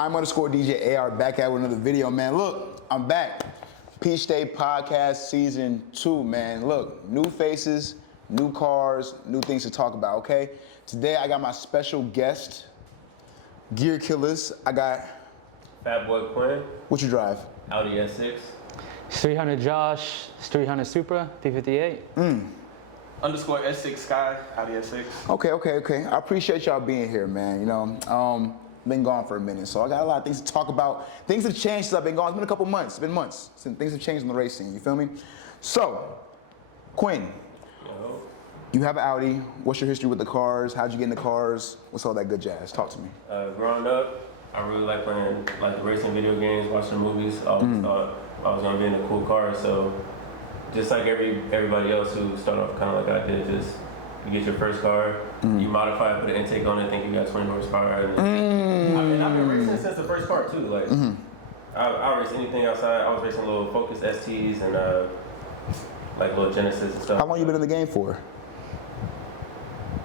I'm _DJ AR back at with another video, man. Look, I'm back. Peach Day Podcast Season 2, man. Look, new faces, new cars, new things to talk about, okay? Today I got my special guest, Gear Killaz. I got... Fat Boy Quinn. What you drive? Audi S6. 300 Josh, 300 Supra, P58. Underscore S6 Sky, Audi S6. Okay. I appreciate y'all being here, man. You know, been gone for a minute, so I got a lot of things to talk about. Things have changed since I've been gone. It's been a couple months. It's been months since things have changed in the racing. You feel me? So, Quinn, Yo. you have an Audi. What's your history with the cars? How'd you get in the cars? What's all that good jazz? Talk to me. Growing up, I really like playing the racing video games, watching movies. I always thought I was gonna be in a cool car. So, just like everybody else who started off kind of like I did, just you get your first car, you modify it, put an intake on it, think you got 20 horsepower. And I mean, I've been racing since the first car too. Like, I race anything outside. I was racing little Focus STs and like little Genesis and stuff. How long you been in the game for?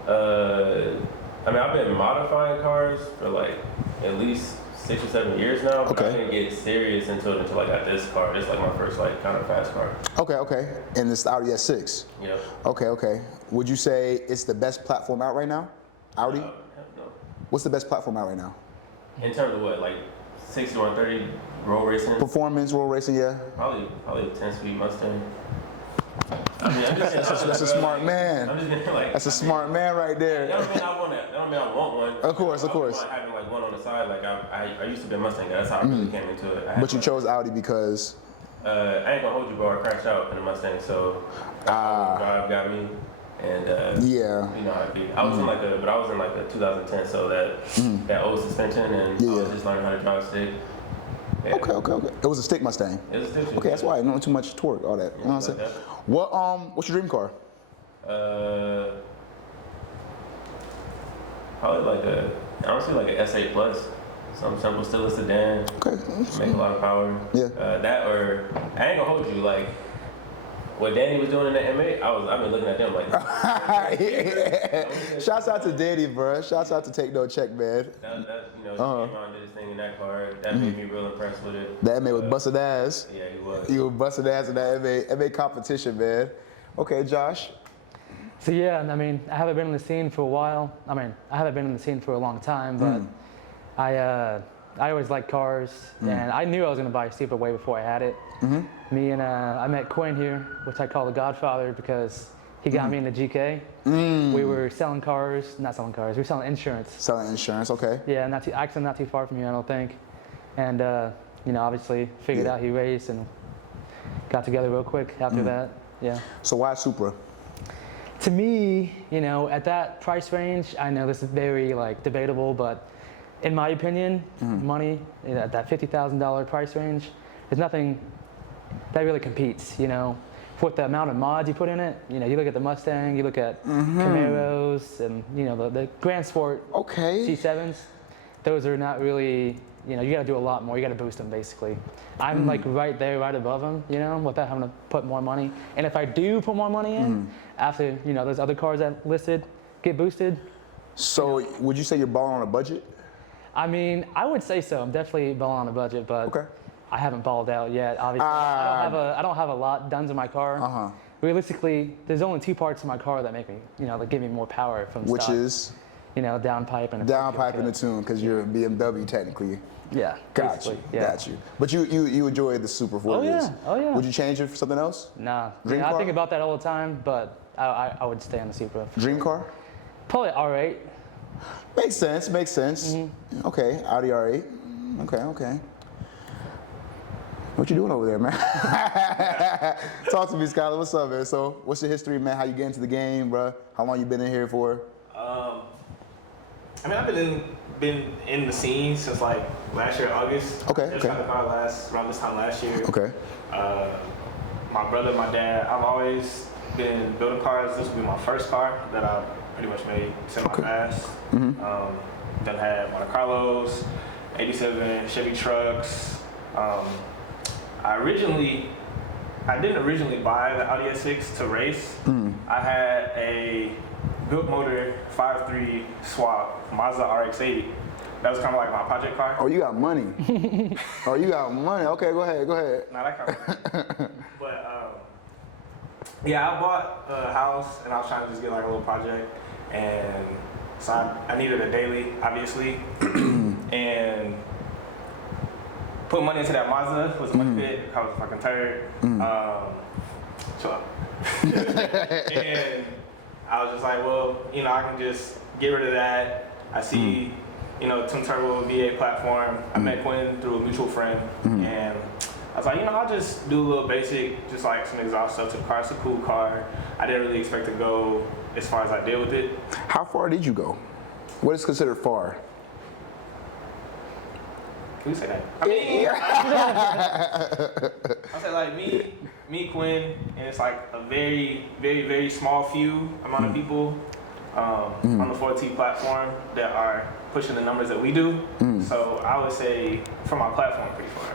I mean, I've been modifying cars for like at least 6 or 7 years now, but I didn't get serious until I got this car. This is like my first like kind of fast car. Okay. And it's the Audi S6. Yeah. Okay. Would you say it's the best platform out right now? Audi? No. What's the best platform out right now? In terms of what, like 60 or 130 road racing? Performance, road racing, yeah. Probably a 10-speed Mustang. I mean, I'm just That's a smart man. I'm just gonna like. That's a smart man right there. That don't mean I want that. That don't mean I want one. Of course. I was having like one on the side. Like I used to be a Mustang guy. That's how I really came into it. But you chose Audi because? I ain't gonna hold you, bro. I crashed out in a Mustang, so drive got me. And yeah, you know how it be. I was in like a 2010, so that old suspension, and I was just learning how to drive stick. Yeah. Okay. It was a stick Mustang. It was a stick. Okay, that's why. Not too much torque, all that. You know what I'm saying? What's your dream car? Probably honestly like an S8 Plus. Some simple, still a sedan. Okay. Make a lot of power. Yeah. That or I ain't gonna hold you like. What Danny was doing in the M8, I've been looking at them like. Shouts out to Danny, bro. Shouts out to Take No Check, man. That he came on and did his thing in that car. That made me real impressed with it. That M8 was busted ass. Yeah, he was. You were busted ass in that M8 competition, man. Okay, Josh. So yeah, I mean, I haven't been in the scene for a while. I mean, I haven't been in the scene for a long time, but I always liked cars, and I knew I was gonna buy a Supra way before I had it. Me and I met Quinn here, which I call the Godfather because he got me into GK. We were selling cars, not selling cars. We were selling insurance. Selling insurance, okay. Yeah, actually not too far from you, I don't think. And you know, obviously figured out he raced and got together real quick after that. Yeah. So why Supra? To me, you know, at that price range, I know this is very like debatable, but in my opinion, money at that $50,000 price range, there's nothing that really competes, you know, with the amount of mods you put in it. You know, you look at the Mustang, you look at Camaros, and you know the Grand Sport C7s. Those are not really, you know, you got to do a lot more. You got to boost them basically. I'm like right there, right above them, you know, without having to put more money. And if I do put more money in after, you know, those other cars I listed get boosted. So would you say you're balling on a budget? I mean, I would say so. I'm definitely balling on a budget, but I haven't balled out yet. Obviously, I don't have a lot done to my car. Realistically, there's only two parts of my car that make me, you know, that give me more power from Which stock. is? You know, downpipe and a downpipe and a tune, because you're a BMW technically. Yeah. Got you. But you enjoy the Supra for it is. Oh yeah. Would you change it for something else? Nah. Dream car? I think about that all the time, but I would stay on the Supra. Dream car? Probably R8. Makes sense. Okay, Audi R8. Okay. What you doing over there, man? Talk to me, Skylar. What's up, man? So, what's your history, man? How you get into the game, bro? How long you been in here for? I mean, I've been in the scene since like last year, August. Just got the car around this time last year. Okay. My brother, my dad, I've always been building cars. This will be my first car that I pretty much made semi-fast. Then had Monte Carlos, 87 Chevy trucks. I didn't originally buy the Audi S6 to race. I had a built motor 5.3 swap Mazda RX-8 that was kind of like my project car. Oh, you got money. Oh, you got money. Okay, go ahead. Nah, that car. But yeah, I bought a house and I was trying to just get like a little project, and so I needed a daily, obviously, and put money into that Mazda was a much bit. I was a fucking turd. Chill out. And I was just like, well, you know, I can just get rid of that. I see, you know, Twin Turbo VA platform. I met Quinn through a mutual friend, and I was like, you know, I'll just do a little basic, just like some exhaust stuff to the car. It's a cool car. I didn't really expect to go as far as I did with it. How far did you go? What is considered far? Can you say that? I mean, I said like me, Quinn, and it's like a very, very, very small few amount of people on the 4T platform that are pushing the numbers that we do. So I would say from our platform, pretty far.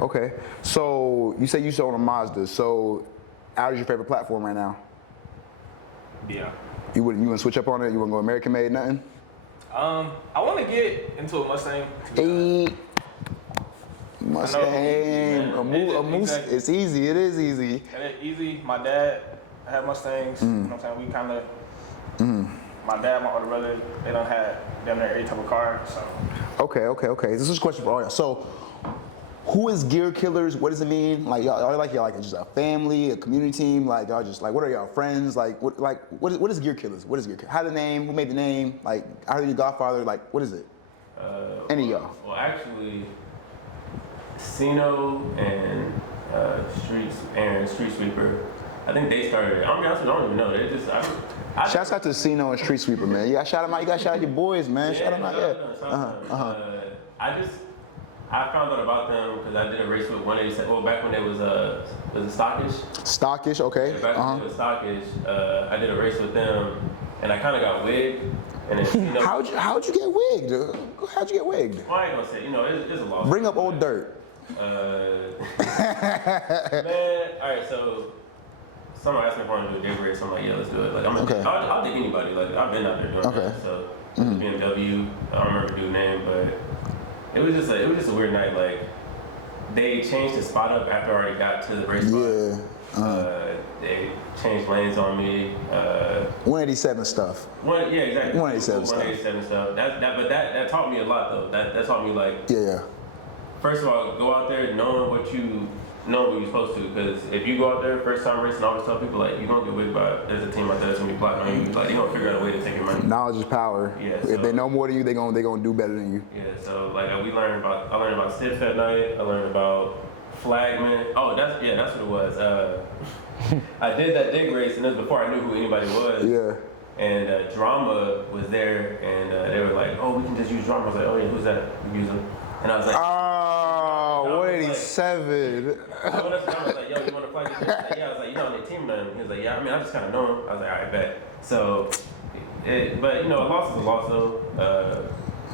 Okay. So you say you sold a Mazda. So Audi's your favorite platform right now? Yeah. You wouldn't switch up on it? You wouldn't go American made, nothing? I want to get into a Mustang. Mustang, a moose. Exactly. It's easy. It is easy. And it's easy. My dad had Mustangs. You know what I'm saying? We kind of. My dad, my older brother, they don't have damn near every type of car. So. Okay. This is a question for all y'all. So, who is Gear Killers? What does it mean? Like y'all like just a family, a community team? Like y'all just like what are y'all friends? Like what is Gear Killers? What is Gear Killers? How the name? Who made the name? Like how did your godfather? Like what is it? Any of y'all? Well, actually, Sino and Street Sweeper. I think they started it. I don't even know. They just Shouts out to Sino and Street Sweeper, man. You gotta shout them out. You gotta shout out your boys, man. Shout them out. I found out about them because I did a race with 187. Well, back when it was it Stockish? Stockish, okay. Yeah, back when it was Stockish, I did a race with them, and I kind of got wigged. And then, you know, how'd you get wigged? How'd you get wigged? Well, I ain't gonna say. You know, it's a loss. Bring up old dirt. Man, all right. So someone asked me if I want to do a dig race. I'm like, yeah, let's do it. Like, I'll dig anybody. Like, I've been out there doing that. So BMW. I don't remember the dude's name, but. It was just a weird night. Like they changed the spot up after I already got to the race spot. They changed lanes on me. 187 stuff. Yeah, exactly. 187 stuff. 187 stuff. That taught me a lot though. That taught me like. Yeah. First of all, go out there knowing what you're supposed to. Because if you go out there first time racing, I always tell people like you're gonna get wigged by. There's a team out there that's gonna be plotting on you. Like you're gonna figure out a way to take your money. Knowledge is power. Yeah. If they know more than you, they gonna do better than you. Yeah. So like I learned about Stiff that night. I learned about Flagman. Oh, that's what it was. I did that dig race, and it was before I knew who anybody was. Yeah. And Drama was there, and they were like, "Oh, we can just use Drama." I was like, "Oh yeah, who's that? We use him." And I was like, "Oh, 187." I was like, "Yo, you want to fly this?" Like, yeah, I was like, "You know, on their team now." He was like, "Yeah, I mean, I just kind of know him." I was like, "All right, bet." So, but you know, a loss is a loss though.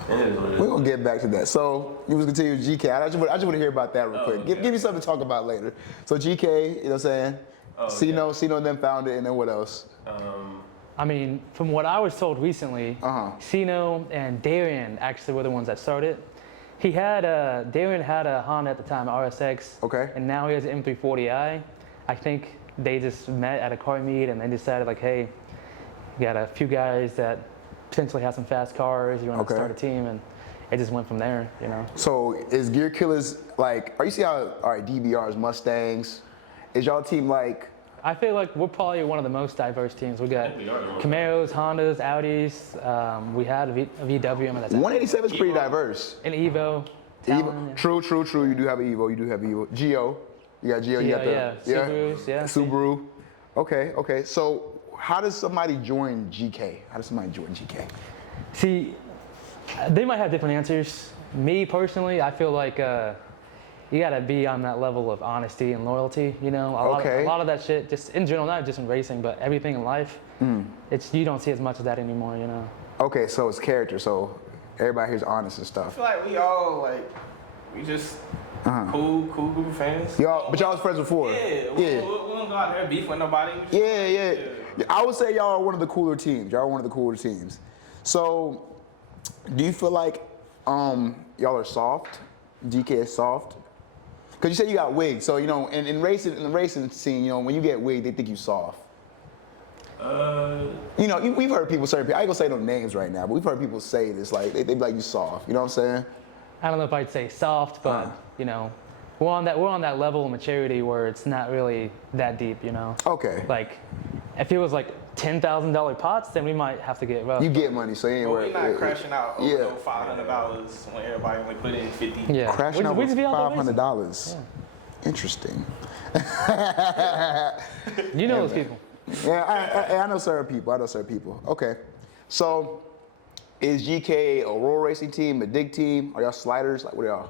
And it is what it is. We're gonna get back to that. So you was continuing GK. I just want to hear about that real quick. Okay. Give me something to talk about later. So GK, you know what I'm saying? Sino and them found it, and then what else? I mean, from what I was told recently, Sino and Darian actually were the ones that started. Darian had a Honda at the time, RSX. Okay. And now he has an M340i. I think they just met at a car meet and they decided like, hey, we got a few guys that potentially have some fast cars. You want to start a team, and it just went from there, you know. So is Gear Killers like? Are you see how DBRs, Mustangs? Is y'all team like? I feel like we're probably one of the most diverse teams. We got Camaros, Hondas, Audis. We had a VW. I mean, that's 187 is pretty diverse. An Evo. Talon, yeah. True. You do have an Evo. Geo. You got Geo. You got Subarus, yeah. Subaru. Okay. So how does somebody join GK? See, they might have different answers. Me personally, I feel like you gotta be on that level of honesty and loyalty. You know, a lot of that shit, just in general, not just in racing, but everything in life. You don't see as much of that anymore. You know. Okay, so it's character. So everybody here's honest and I stuff. feel like we just cool group of fans. But y'all was friends before. Yeah. We don't go out there beef with nobody. Yeah. I would say y'all are one of the cooler teams. So, do you feel like Y'all are soft. GK is soft. Cause you said you got wigged, so you know, in the racing scene, you know, when you get wigged, they think you soft. You know, we've heard people, certain people, I ain't gonna say no names right now, but we've heard people say this, like, they be like, you soft, you know what I'm saying? I don't know if I'd say soft, but you know, we're on that level of maturity where it's not really that deep, you know. Okay. Like, if it was like $10,000 pots, then we might have to get rough. You get money, so you ain't But worried. we're not crashing out over Yeah. no $500 when everybody only put in 50. Yeah. Crashing out We with just be out there racing. $500. Interesting. You know those people. Yeah, I know certain people. Okay. So, is GK a roll racing team, a dig team? Are y'all sliders? Like, what are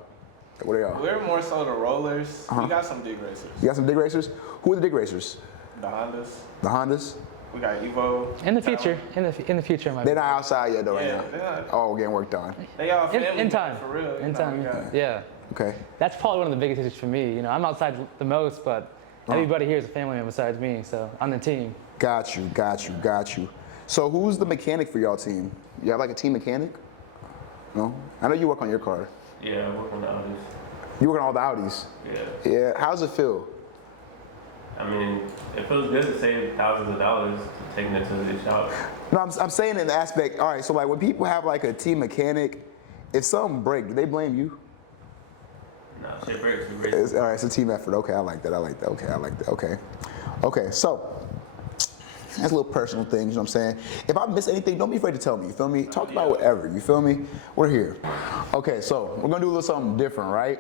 y'all? We're more so the rollers. We got some dig racers. You got some dig racers? Who are the dig racers? The Hondas. The Hondas? We got Evo. In the future, in the future, my They're not outside yet, though, right Yeah, now. they're not. Oh, getting worked on. They all family in time. for real. In time. Yeah. Okay. That's probably one of the biggest issues for me. You know, I'm outside the most, but everybody here is a family member besides me, so I'm the team. Got you. So, who's the mechanic for y'all team? You have like a team mechanic? No? I know you work on your car. Yeah, I work on the Audis. You work on all the Audis. Yeah. Yeah. How's it feel? I mean, it feels good to save thousands of dollars taking it to the shop. No, I'm saying in the aspect, all right, so like when people have like a team mechanic, if something breaks, do they blame you? Nah, shit breaks. We race. All right, it's a team effort. Okay, I like that. Okay, so that's a little personal things, you know what I'm saying? If I miss anything, don't be afraid to tell me, you feel me? Talk about whatever, you feel me? We're here. Okay, so we're gonna do a little something different, right?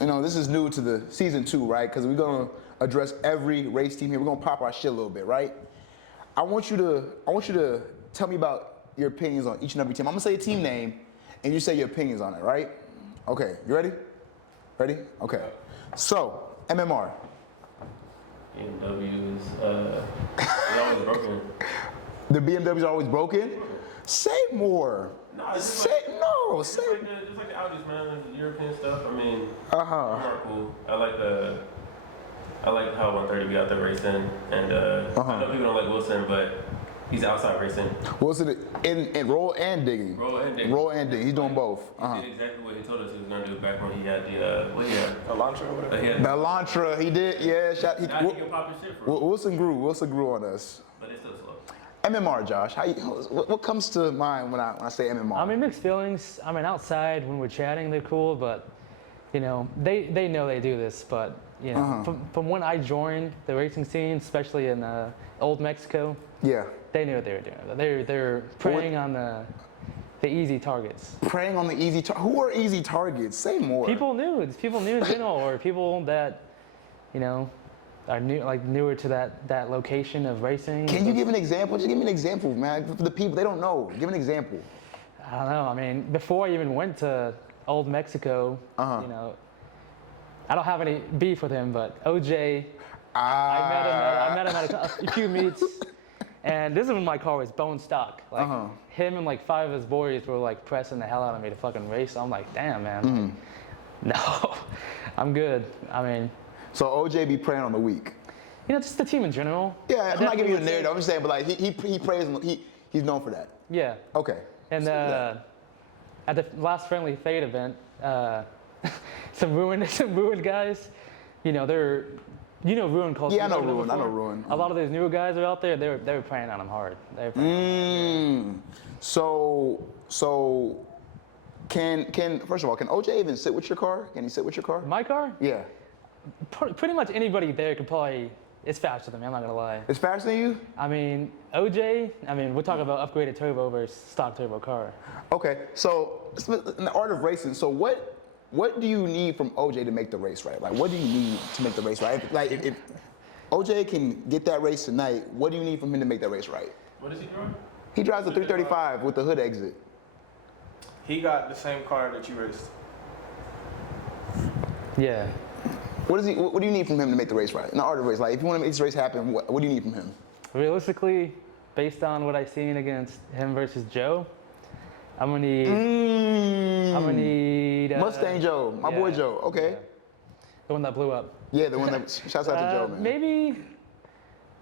You know, this is new to the season 2, right? Because we're gonna address every race team here. We're gonna pop our shit a little bit, right? I want you to tell me about your opinions on each and every team. I'm gonna say a team name, and you say your opinions on it, right? Okay, you ready? Ready? Okay. So, MMR. BMW is they're always broken. The BMWs are always broken? Say more. No, it's just Say like, no. Just Say. like the Audis, man. The European stuff. I mean, Uh-huh. are cool. I like how 130 be out there racing, and I know people don't like Wilson, but he's outside racing. Wilson in roll and digging. Roll and digging. Roll and digging. He's doing both. He did exactly what he told us he was gonna do back when he had the what he had. Elantra or whatever. He had The Elantra, he did. Yeah. now he can pop his shit for him, Wilson grew on us. but it's still slow. MMR, Josh. What comes to mind when I say MMR? I mean, mixed feelings. I mean, outside when we're chatting, they're cool, but you know, they know they do this. But you know, from when I joined the racing scene, especially in old Mexico, yeah. they knew what they were doing. They're preying on the easy targets. Preying on the easy who are easy targets? Say more. People new. It's people new in general, or people that you know are newer to that location of racing. Can you give an example? Just give me an example, man. For the people, they don't know. Give an example. I don't know. I mean, before I even went to old Mexico, you know, I don't have any beef with him, but OJ, I met him at a few meets, and this is when my car was bone stock. Like him and like 5 of his boys were like pressing the hell out of me to fucking race. I'm like, damn, man, no, I'm good. I mean, So OJ be preying on the weak. you know, just the team in general. Yeah, I'm not giving you a would say- narrative. I'm just saying, but like he prays. He's known for that. Yeah. Okay. And at the last Friendly Fade event, some ruined guys, you know, ruined culture. Yeah, I know You've heard of them Ruin. I know before? Ruin. A lot of those newer guys are out there. They were preying on them hard. They were preying. So can first of all, can OJ even sit with your car? Can he sit with your car? My car, Yeah. pretty much anybody there could probably. It's faster than me. I'm not gonna lie. It's faster than you? I mean, OJ. I mean, we're talking about upgraded turbo versus stock turbo car. Okay. So in the art of racing, so what do you need from OJ to make the race right? Like, what do you need to make the race right? Like, if OJ can get that race tonight, what do you need from him to make that race right? What is he doing? He drives a 335 with the hood exit. He got the same car that you raced. Yeah. What do you need from him to make the race right? In the art of race, like if you want to make this race happen, what do you need from him? Realistically, based on what I've seen against him versus Joe, I'm gonna need. I'm gonna need. Mustang Joe, my boy Joe. Okay. Yeah. The one that blew up. Yeah, the one that shouts out to Joe, man. Maybe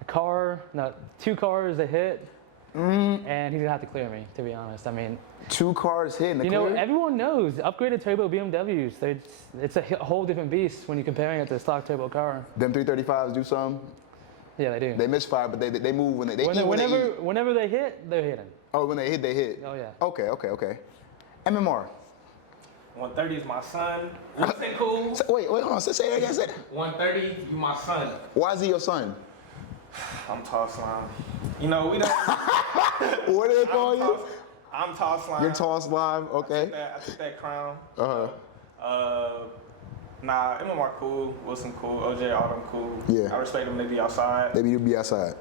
a car, no, 2 cars that hit, and he's gonna have to clear me. To be honest, I mean, 2 cars hit in the you know, clear? everyone knows upgraded turbo BMWs. It's a whole different beast when you're comparing it to a stock turbo car. Them 335s do something. Yeah, they do. They misfire, but they move when they eat when they eat. Whenever they hit, they're hitting. Oh, when they hit, they hit. Oh yeah. Okay. MMR. 130 is my son. What's that cool? Wait, hold on. Say that again. Say that. 130, you my son. Why is he your son? I'm tall slime. You know, we don't. What do they call you? I'm tall slime. You're tall slime. Okay. I took that crown. Uh-huh. Nah, MMR cool, Wilson cool, OJ Autumn cool. Yeah. I respect them, they be outside. Maybe you'll be outside.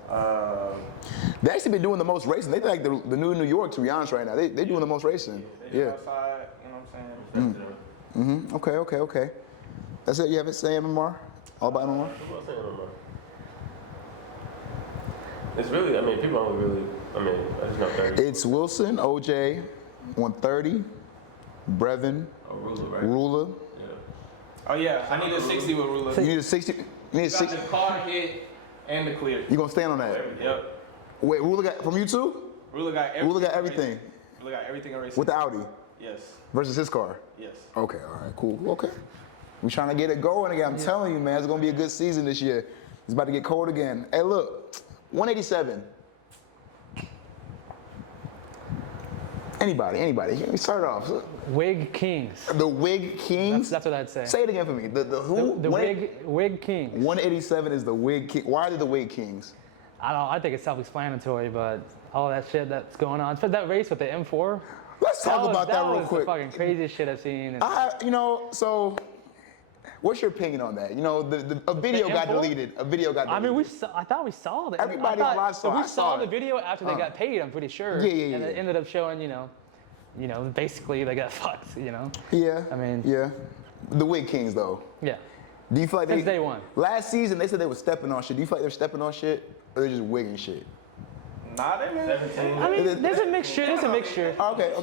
They actually been doing the most racing. They like the New York, to be honest, right now. They doing the most racing. They outside, you know what I'm saying? Okay. That's it. You have it. Say MMR. All about MMR. I'm not saying MMR. It's really, I mean, people don't really, I mean, I just know 30. It's Wilson, OJ, 130, Brevin, Ruler, right? Ruler. Yeah. Oh yeah, I need a 60 with ruler. You need a 60. You need a Got 60. the car hit and the clear. You gonna stand on that? Yep. Wait, Ruler got from you too? Ruler got everything. Ruler got everything Ruler got everything in racing. with the Audi Yes. versus his car. Yes. Okay, all right, cool. Okay. We trying to get it going again. I'm telling you, man, it's gonna be a good season this year. It's about to get cold again. Hey, look, 187. Anybody. Let me start off. Wig Kings. The Wig Kings. That's what I'd say. Say it again for me. The who? The Wig Kings. 187 is the Wig King. Why are they the Wig Kings? I think it's self-explanatory, but all that shit that's going on. That race with the M4. Let's talk about that real was quick. the fucking craziest shit I've seen. So what's your opinion on that? You know, a video The got M4? deleted. A video got deleted. I mean, I thought we saw that. Everybody I thought, online saw it. We I saw saw the it. video after they got paid. I'm pretty sure. Yeah. And it ended up showing, basically they got fucked. Yeah. I mean. Yeah. The Wig Kings, though. Yeah. Do you feel like Since day one. Last season, they said they were stepping on shit. Do you feel like they're stepping on shit, or they're just wigging shit? Nah, they been 17. I mean, there's a mixture. Okay.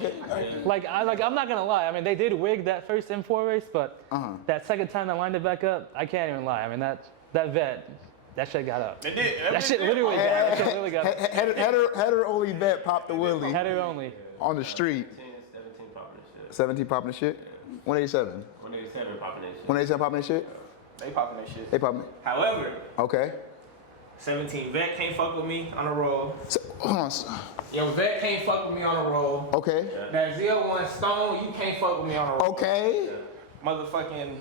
I'm not gonna lie. I mean, they did wig that first M4 race, but that second time they lined it back up, I can't even lie. I mean, that vet, that shit got up. They did. That shit literally got up. Header only vet popped the willy Header only. on the street. 17 popping this shit. 17 popping the shit. 187. 187 popping this shit. 187 popping the shit. They popping that shit. They popping. However, Okay. 17 vet can't fuck with me on a roll. So, hold on. Yo, vet can't fuck with me on a roll. Okay. That 01 Stone, you can't fuck with me on a roll. Okay. Motherfucking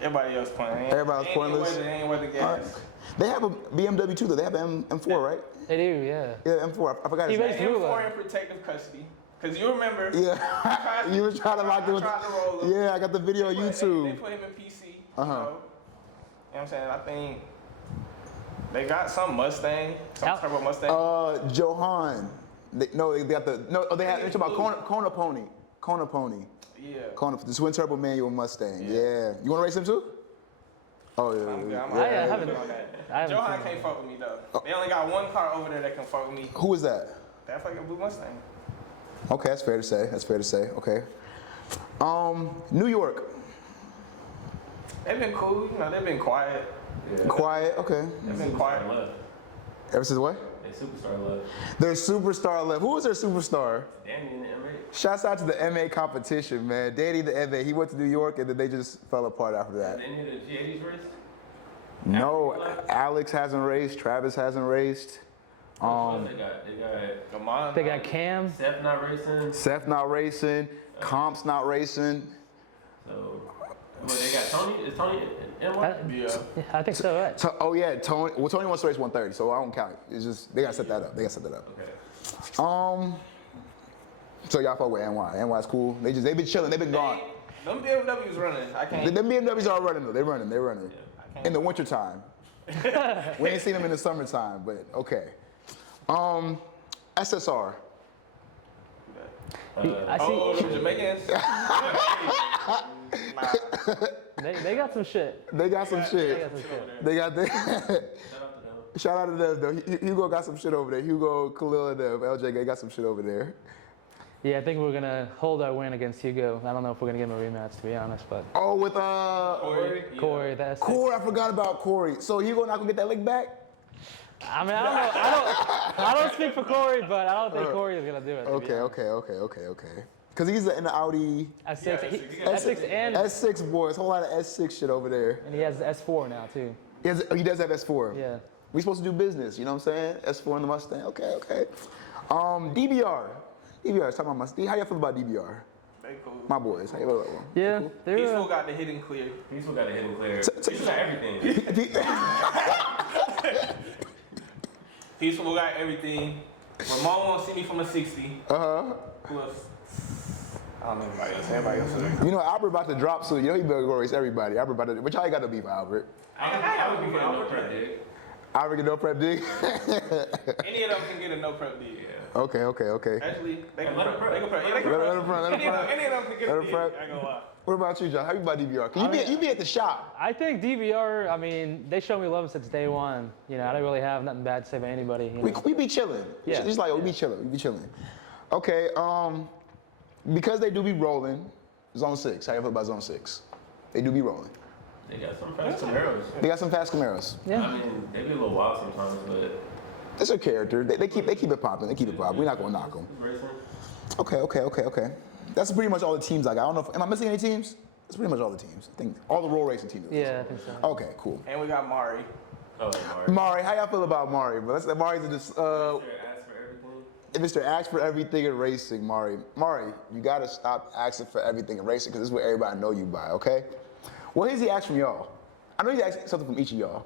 everybody else playing. Everybody's pointless. They ain't worth the gas. All right. They have a BMW too, though. They have an M4, right? They do, yeah. Yeah, M4. I forgot his He name. raced M4 Ruler. in protective custody. Cause you remember. Yeah. You were trying to lock it with. I tried to roll him. Yeah, I got the video on They YouTube. put him in PC. You Uh-huh. know what I'm saying? I think they got some Mustang, some turbo Mustang. Johan. They got the. No, they have. They're talking about Kona Pony. Kona Pony. Yeah. Kona, the twin turbo manual Mustang. Yeah. You want to race him too? Oh yeah. I'm good. yeah. I haven't. on that. I haven't Johan seen it. can't fuck with me though. They only got one car over there that can fuck with me. Who is that? That fucking blue Mustang. Okay, that's fair to say. Okay. New York. They've been cool, they've been quiet. Yeah. Quiet. Okay. They've been quiet. Left. Ever since what? They superstar left. Their superstar left. Who was their superstar? Danny in the M8. Shouts out to the MA competition, man. Danny the MA. He went to New York and then they just fell apart after that. They need a G80s race? No, Alex hasn't raced. Travis hasn't raced. They got Come on. They got Cam. Seth not racing. Seth not racing. Comp's not racing. So, they got Tony. Is Tony in one? Yeah. Yeah, I think so, right? Oh yeah, Tony. Well, Tony wants to race 130, so I don't count. It's just they gotta set that up. Okay. So y'all fuck with NY. NY's cool. They've been chilling. They've been gone. Them BMWs running. I can't. Them BMWs are running though. They're running. I can't. In the wintertime. We ain't seen them in the summertime, but okay. SSR. I Oh, see. them Jamaicans? They got some shit. They got some shit. They got some shit. They got Shout out to them. Shout out to them though. Hugo got some shit over there. Hugo, Khalil, and them. LJ got some shit over there. Yeah, I think we're gonna hold our win against Hugo. I don't know if we're gonna get him a rematch, to be honest, but Oh, with Corey. Corey, that's Corey, I forgot about Corey. So Hugo not gonna get that lick back? I mean, I don't know. I don't speak for Corey, but I don't think Corey is gonna do it. Okay. Because he's in the Audi S6, Yeah, S6 and S6 boys, whole lot of S6 shit over there. he has the S4 now too. He does have S4. Yeah. We supposed to do business, you know what I'm saying? S4 in the Mustang. Okay. DBR. DBR, talking about Mustang. How y'all feel about DBR? They cool. My boys, how you feel about them? Yeah, Cool? they're Peaceful got the hidden clear. Peaceful got a hidden clear. Peaceful got everything. Peaceful got everything. Ramon won't see me from a 60. Who else? I don't know anybody else. Everybody else. You know, Albert about to drop soon. You know he better go race everybody. Albert about to, which how you got to beef, Albert? I would be getting no prep dig. Albert get no prep dig? Any of them can get a no prep dig. Yeah. Okay. Actually, they can Let them prep. prep. They can prep. Yeah, they can Let prep. him prep. Any of them can get Let a him dig. prep. I ain't gonna lie. What about you, John? How you about DBR? Cause you be at the shop. I think DVR, I mean, they showed me love since day one. You know, I don't really have nothing bad to say about anybody. You know? We be chilling. Yeah. Just like we be chilling. Okay. Because they do be rolling. Zone 6. How you feel about Zone 6? They do be rolling. They got some fast Camaros. They got some fast Camaros. Yeah. I mean, they be a little wild sometimes, but That's a character. They keep it popping. We're not gonna knock them. racing. Okay. That's pretty much all the teams I got. I don't know. Am I missing any teams? That's pretty much all the teams. I think all the roll racing teams. Yeah, I think so. Okay, cool. And we got Mari. Oh, Mark. Mari, how y'all feel about Mari? But let's say Mari's in this. Ask for everything. Mr. Ask for everything in racing, Mari. Mari, you gotta stop asking for everything in racing because this is what everybody know you by. Okay. What has he asked from y'all? I know he's asked something from each of y'all.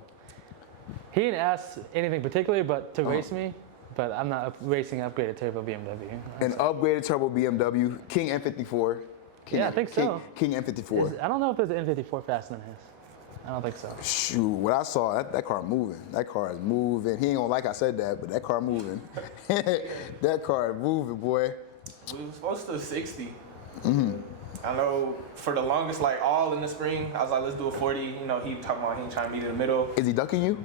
He didn't ask anything particular, but to race me. But I'm not racing upgraded turbo BMW. An upgraded turbo BMW, King M54. King, Yeah, I think so. King M54. I don't know if there's an M54 faster than his. I don't think so. Shoot, what I saw, that car moving. That car is moving. He ain't gonna like I said that, but that car moving. That car is moving, boy. We were supposed to 60. I know for the longest, like all in the spring, I was like, let's do a 40. You know, he talking about he ain't trying to meet in the middle. Is he ducking you?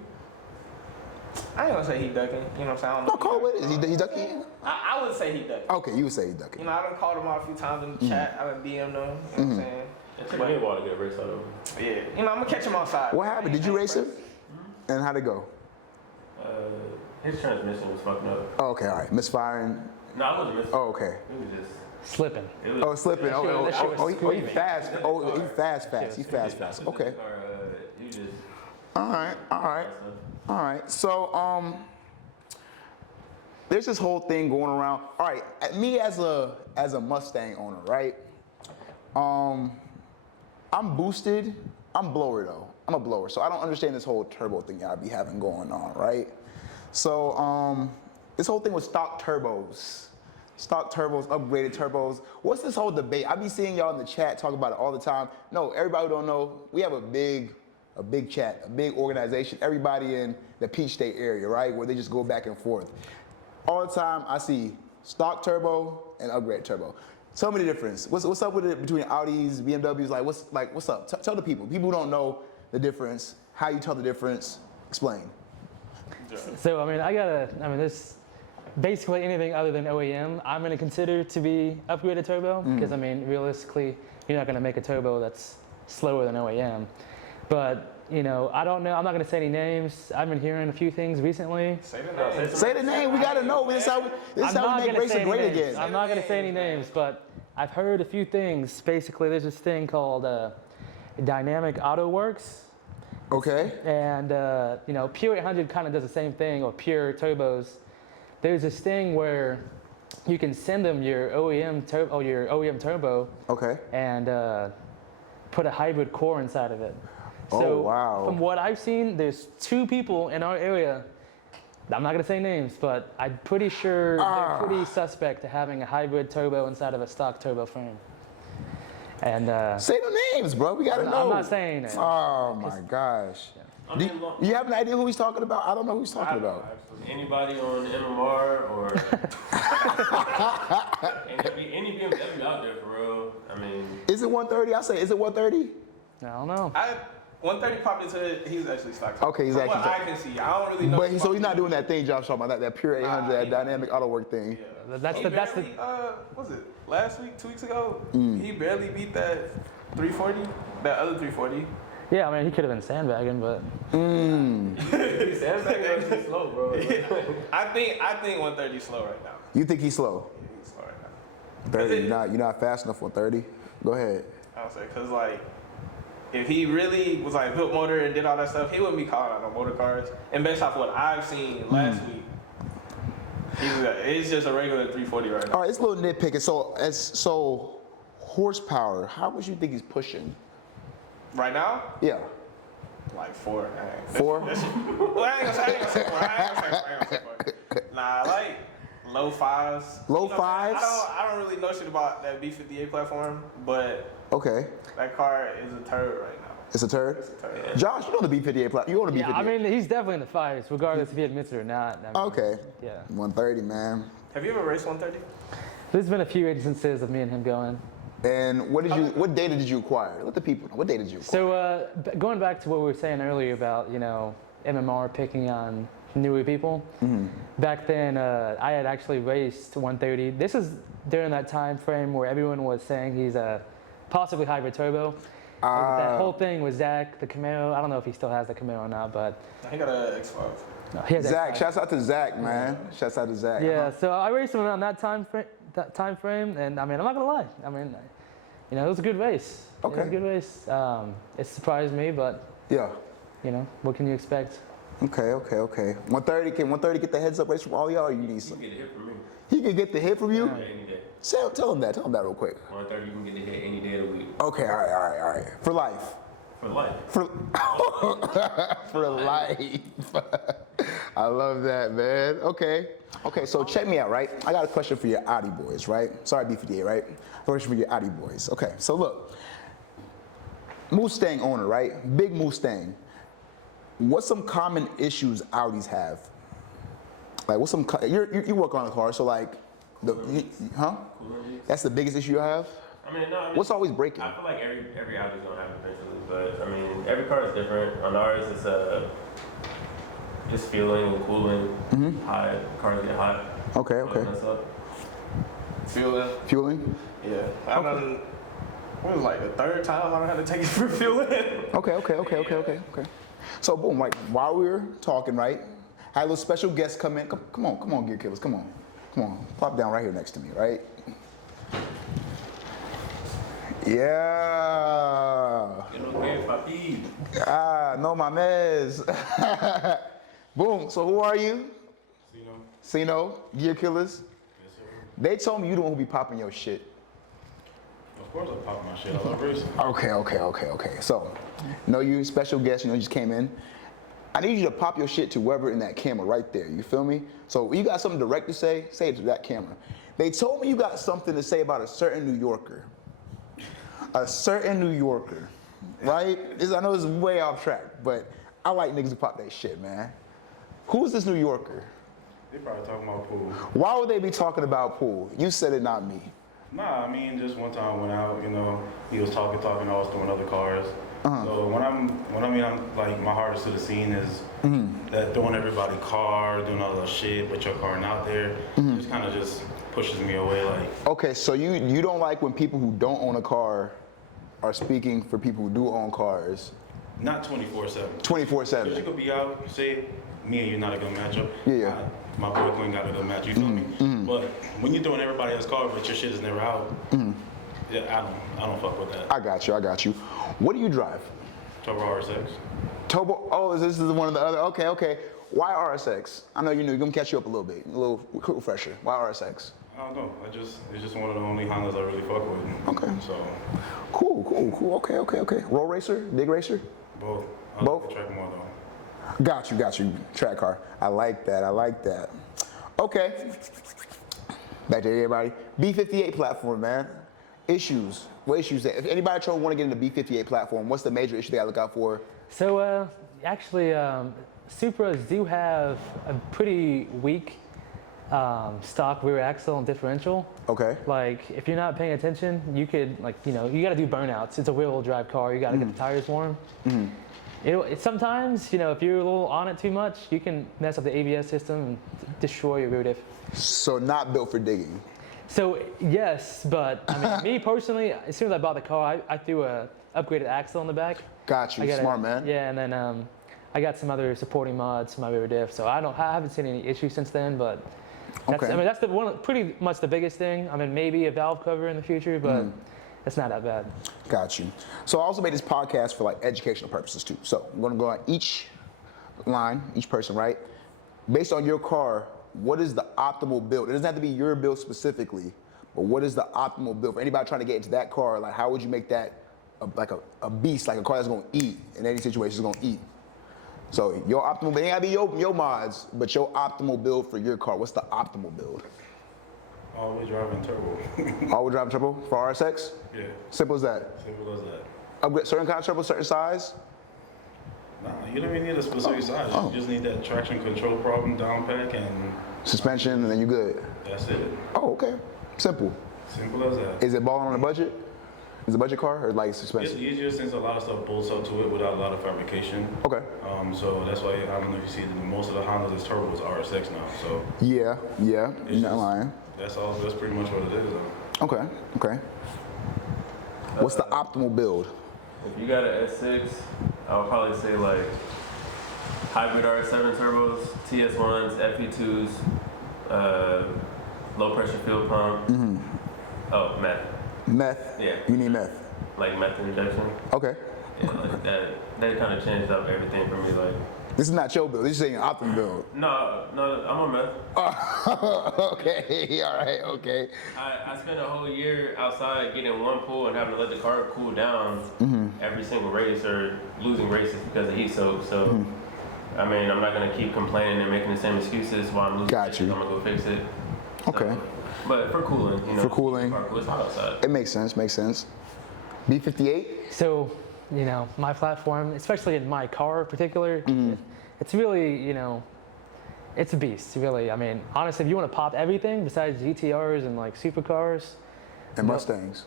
I ain't gonna say he ducking. You know what I'm saying? I don't know. No, call with it. Is he ducking you? I would say he ducking. Okay, you would say he ducking. You know, I done called him out a few times in the chat. I done DM'd him. You know what I'm saying? It took me a while to get a race out of him. Yeah. You know, I'm gonna catch him outside. What happened? Did you race him? And how'd it go? His transmission was fucking up. Oh, okay, all right. Misfiring. No, I wasn't missing. Oh, okay. It was just. Slipping. It was, Oh, slipping. That shit was He screaming. fast. Oh, he fast. He's fast. Okay. He was just. All right. So, there's this whole thing going around. All right, me as a Mustang owner, right? I'm boosted. I'm blower though. I'm a blower, so I don't understand this whole turbo thing y'all be having going on, right? So, this whole thing with stock turbos, upgraded turbos. What's this whole debate? I be seeing y'all in the chat talk about it all the time. No, everybody who don't know, we have a big chat, a big organization. Everybody in the Peach State area, right, where they just go back and forth. All the time, I see stock turbo and upgrade turbo. Tell me the difference. What's up with it between Audis, BMWs? What's up? Tell the people. People who don't know the difference. How you tell the difference? Explain. So, I mean, this basically anything other than OEM, I'm going to consider to be upgraded turbo because, realistically, you're not going to make a turbo that's slower than OEM. But, I don't know. I'm not going to say any names. I've been hearing a few things recently. Say the name. Say the name. We got to know. This is how we make racing great again. I'm not going to say any names, but I've heard a few things. Basically, there's this thing called Dynamic Auto Works. Okay. And, Pure 800 kind of does the same thing, or Pure Turbos. There's this thing where you can send them your OEM turbo Okay. and put a hybrid core inside of it. Oh, So wow. from what I've seen, there's 2 people in our area. I'm not going to say names, but I'm pretty sure they're pretty suspect to having a hybrid turbo inside of a stock turbo frame. And Say the names, bro. We got to know. I'm not saying names. Oh, my gosh. Do you have an idea who he's talking about? I don't know who he's talking about. Anybody on MMR or any BMW out there for real? Is it 130? I say, is it 130? I don't know. 130 popped into it. He's actually stock. Okay, he's From actually what I can see. I don't really know. But so he's not doing that thing Josh talking about, that pure 800, that dynamic auto work thing. Yeah. That's He the barely, what was it last week, 2 weeks ago? He barely beat that 340, that other 340. Yeah, I mean, he could have been sandbagging, but Sandbagging is slow, bro. I think 130 is slow right now. You think he's slow? He's slow right now. 30, you're not fast enough for 30? Go ahead. I would say, cause like, if he really was like built motor and did all that stuff, he wouldn't be calling out no motor cars. And based off what I've seen last week, it's just a regular 340 right now. All right, it's a little nitpicking. So horsepower, how much you think he's pushing? Right now, Yeah. like 4. 4? Well, I ain't gonna say 4. Nah, like low 5s. Low You know what I'm 5s? saying? I don't really know shit about that B58 platform, but Okay. that car is a turd right now. It's a turd? It's a turd. Josh, you know the B58 platform. You own the B58. yeah, I mean, he's definitely in the fights, regardless if he admits it or not. I mean, Okay. Yeah. 130, man. Have you ever raced 130? There's been a few instances of me and him going. And what data did you acquire? Let the people know. What data did you acquire? So going back to what we were saying earlier about, MMR picking on newer people. Back then, I had actually raced 130. This is during that time frame where everyone was saying he's a possibly hybrid turbo. That whole thing with Zach, the Camaro. I don't know if he still has the Camaro or not, but He got a X5. no, he has Zach, X5. shouts out to Zach, man. Shouts out to Zach. Yeah, so I raced him around that time frame, and I mean, I'm not gonna lie. I mean, it was a good race. Okay. It was a good race. It surprised me, but Yeah. what can you expect? Okay. 130, can 130 get the heads up race from all y'all, or you need some? You can get a hit from me. He can get the hit from you? Yeah, any day. Tell him that real quick. 130, you can get the hit any day of the week. Okay, all right. For life. For life. For life. I love that, man. Okay, so check me out, right? I got a question for your Audi boys, right? Sorry, B58, right? Question for your Audi boys. Okay, so look. Mustang owner, right? Big Mustang. What's some common issues Audis have? Like, what's some, you work on a car, so like, That's the biggest issue you have? I mean, no. What's always breaking? I feel like every Audi's gonna have it eventually, but I mean, every car is different. On ours, it's just fueling and cooling. Hot cars get hot. Okay. Mess up. Fueling? Yeah. I done, it was like the third time I had to take it for fueling. Okay. So boom, like while we were talking, right? Had a little special guest come in. Come on, Gear Killers, come on. Plop down right here next to me, right? Yeah. No mames. Boom. So who are you? Sino, Gear Killers. Yes, sir. They told me you the one who be popping your shit. Of course I pop my shit. I love racing. Okay. So, you special guest, you just came in. I need you to pop your shit to whoever in that camera right there. You feel me? So you got something direct to say it to that camera. They told me you got something to say about a certain New Yorker. Right? I know it's way off track, but I like niggas who pop that shit, man. Who's this New Yorker? They probably talking about pool. Why would they be talking about pool? You said it, not me. Nah, I mean, just one time I went out, he was talking, I was doing other cars. So when I'm like, my heart is to the scene is that throwing everybody car, doing all that shit, but your car not there, just kind of just pushes me away, like. Okay, so you don't like when people who don't own a car are speaking for people who do own cars? Not 24/7. 24/7. Because you could be out, say, me and you not a good matchup. Yeah. My boy Quinn got a good match, you feel me? But when you're throwing everybody else's car, but your shit is never out, yeah, I don't fuck with that. I got you. What do you drive? Turbo RSX. Turbo, this is one of the other, okay. Why RSX? I know you're gonna catch you up a little bit, a little quick refresher. Why RSX? I don't know. It's just one of the only Hondas I really fuck with. Okay. So. Cool. Okay. Roll racer? Dig racer? Both. Both? Like the track more though. Got you. Track car. I like that. Okay. Back to everybody. B58 platform, man. Issues. What issues? If anybody want to get into B58 platform, what's the major issue they got to look out for? So actually, Supras do have a pretty weak stock rear axle and differential. Okay. Like if you're not paying attention, you could you got to do burnouts. It's a wheel drive car. You got to get the tires warm. Sometimes, if you're a little on it too much, you can mess up the ABS system and destroy your rear diff. So not built for digging. So yes, but I mean, me personally, as soon as I bought the car, I threw a upgraded axle on the back. Got you, smart man. Yeah, and then I got some other supporting mods for my rear diff. So I haven't seen any issues since then, but that's, Okay. I mean, that's pretty much the biggest thing. I mean, maybe a valve cover in the future, but it's not that bad. Got you. So I also made this podcast for like educational purposes too. So I'm gonna go on each line, each person, right? Based on your car, what is the optimal build? It doesn't have to be your build specifically, but what is the optimal build? For anybody trying to get into that car, like how would you make that a beast, like a car that's gonna eat in any situation is gonna eat? So your optimal, it ain't gotta be your mods, but your optimal build for your car. What's the optimal build? All-wheel driving turbo. All-wheel drive turbo for RSX? Yeah, Simple as that. simple as that. Upgrade certain kind of turbo, certain size? Nah, you don't even need a specific size. Oh. You just need that traction control problem down pack, and Suspension, and then you good. that's it. Oh, okay. Simple. Simple as that. Is it balling on a budget? Is it a budget car or like it's It's expensive? easier since a lot of stuff bolts up to it without a lot of fabrication. Okay. So that's why I don't know if you see most of the Hondas is turbos RSX now. So Yeah, you're It's not just- lying. that's all. That's pretty much what it is. Though. Okay. What's the optimal build? If you got an S6, I would probably say like hybrid R7 turbos, TS1s, FE2s, low pressure fuel pump. Oh, meth. Meth? Yeah. You need meth. Like meth injection. Okay. Yeah, like that. That kind of changed up everything for me. Like, This is not your build. This is saying optimal build. no, I'm on meth. Okay. All right. Okay. I spent a whole year outside getting one pool and having to let the car cool down every single race or losing races because of heat soak. So, I mean, I'm not gonna keep complaining and making the same excuses while I'm losing Got races. you. I'm gonna go fix it. Okay. So, but for cooling, you know. For cooling. Car cool, it's hot outside. It makes sense. Makes sense. B58. So, you know, my platform, especially in my car in particular, it's really, you know, it's a beast, really. I mean, honestly, if you want to pop everything besides GTRs and like supercars, And Mustangs.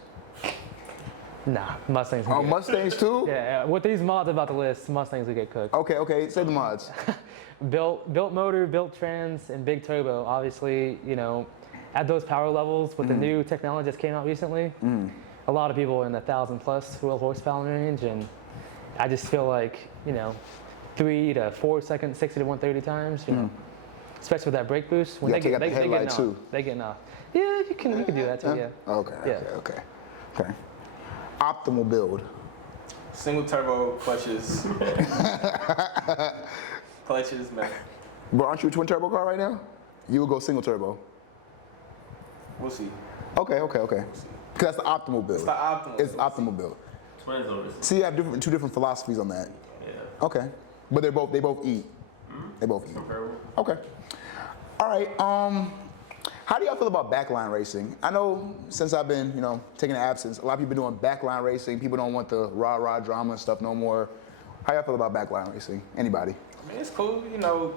nah, Mustangs. Oh, Can get, Mustangs too? yeah, with these mods about to list, Mustangs will get cooked. Okay. Say the mods. Built motor, built trans, and big turbo. Obviously, you know, at those power levels with the new technology that came out recently, a lot of people are in the 1,000+ wheel horsepower range, and I just feel like, you know, 3 to 4 seconds, 60 to 130 times, you know, especially with that brake boost. When You gotta take out the headlight getting too. off. They getting off. Yeah, you can do that too. Yeah. Okay. Optimal build. Single turbo clutches. Clutches, man. Bro, aren't you a twin turbo car right now? You would go single turbo. We'll see. Okay. Because that's the optimal build. It's the optimal. It's optimal build. Twins over. See, you have two different philosophies on that. Yeah. Okay. But they both eat. They both eat. Comparable. Okay. All right. How do y'all feel about backline racing? I know since I've been, you know, taking an absence, a lot of people doing backline racing. People don't want the rah drama and stuff no more. How y'all feel about backline racing? Anybody? I mean, it's cool, you know.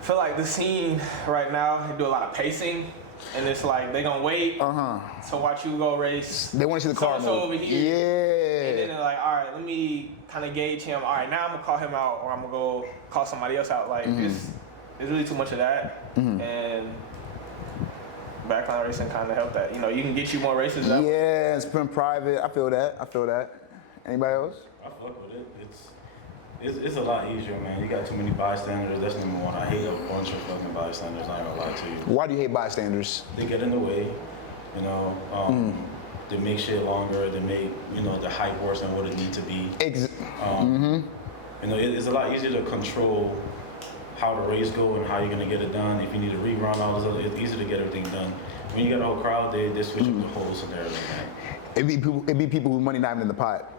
I feel like the scene right now, they do a lot of pacing, and it's like they gonna wait to watch you go race. They want to see the car So-and-so move. over here. And then Yeah. they're like, all right, let me kind of gauge him. All right, now I'm gonna call him out, or I'm gonna go call somebody else out. Like, there's really too much of that, and backline racing kind of helped that. You know, you can get you more races. That way. Yeah, it's been private. I feel that. Anybody else? I fuck with it. It's a lot easier, man. You got too many bystanders. That's number one. I hate a bunch of fucking bystanders. I ain't gonna lie to you. Why do you hate bystanders? They get in the way, you know. They make shit longer. They make, you know, the hype worse than what it needs to be. You know, it's a lot easier to control how the race go and how you're gonna get it done. If you need to rerun all this other, it's easier to get everything done. When you got a whole crowd, they switch up the whole scenario, man. It'd be people who money not even in the pot.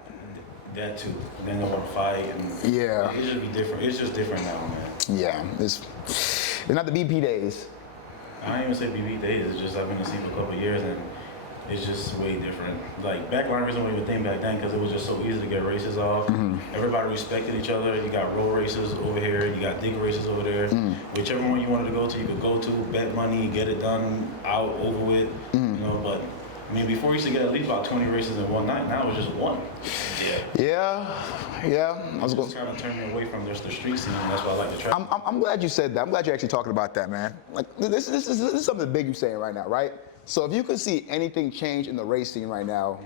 That too. Then they want to fight and Yeah. it just be different. It's just different now, man. Yeah, it's not the BP days. I ain't even say BB days. It's just I've been in the scene for a couple of years and it's just way different. Like backline racing wasn't even a thing back then because it was just so easy to get races off. Everybody respected each other. You got road races over here. You got dig races over there. Whichever one you wanted to go to, you could go to, bet money, get it done, out, over with. You know, but I mean, before you used to get at least about 20 races in one night. Now it's just one. Yeah. I was going. It's kind of turning me away from just the street scene. And that's why I like the track. I'm glad you said that. I'm glad you're actually talking about that, man. Like this is something big you're saying right now, right? So if you could see anything change in the race scene right now,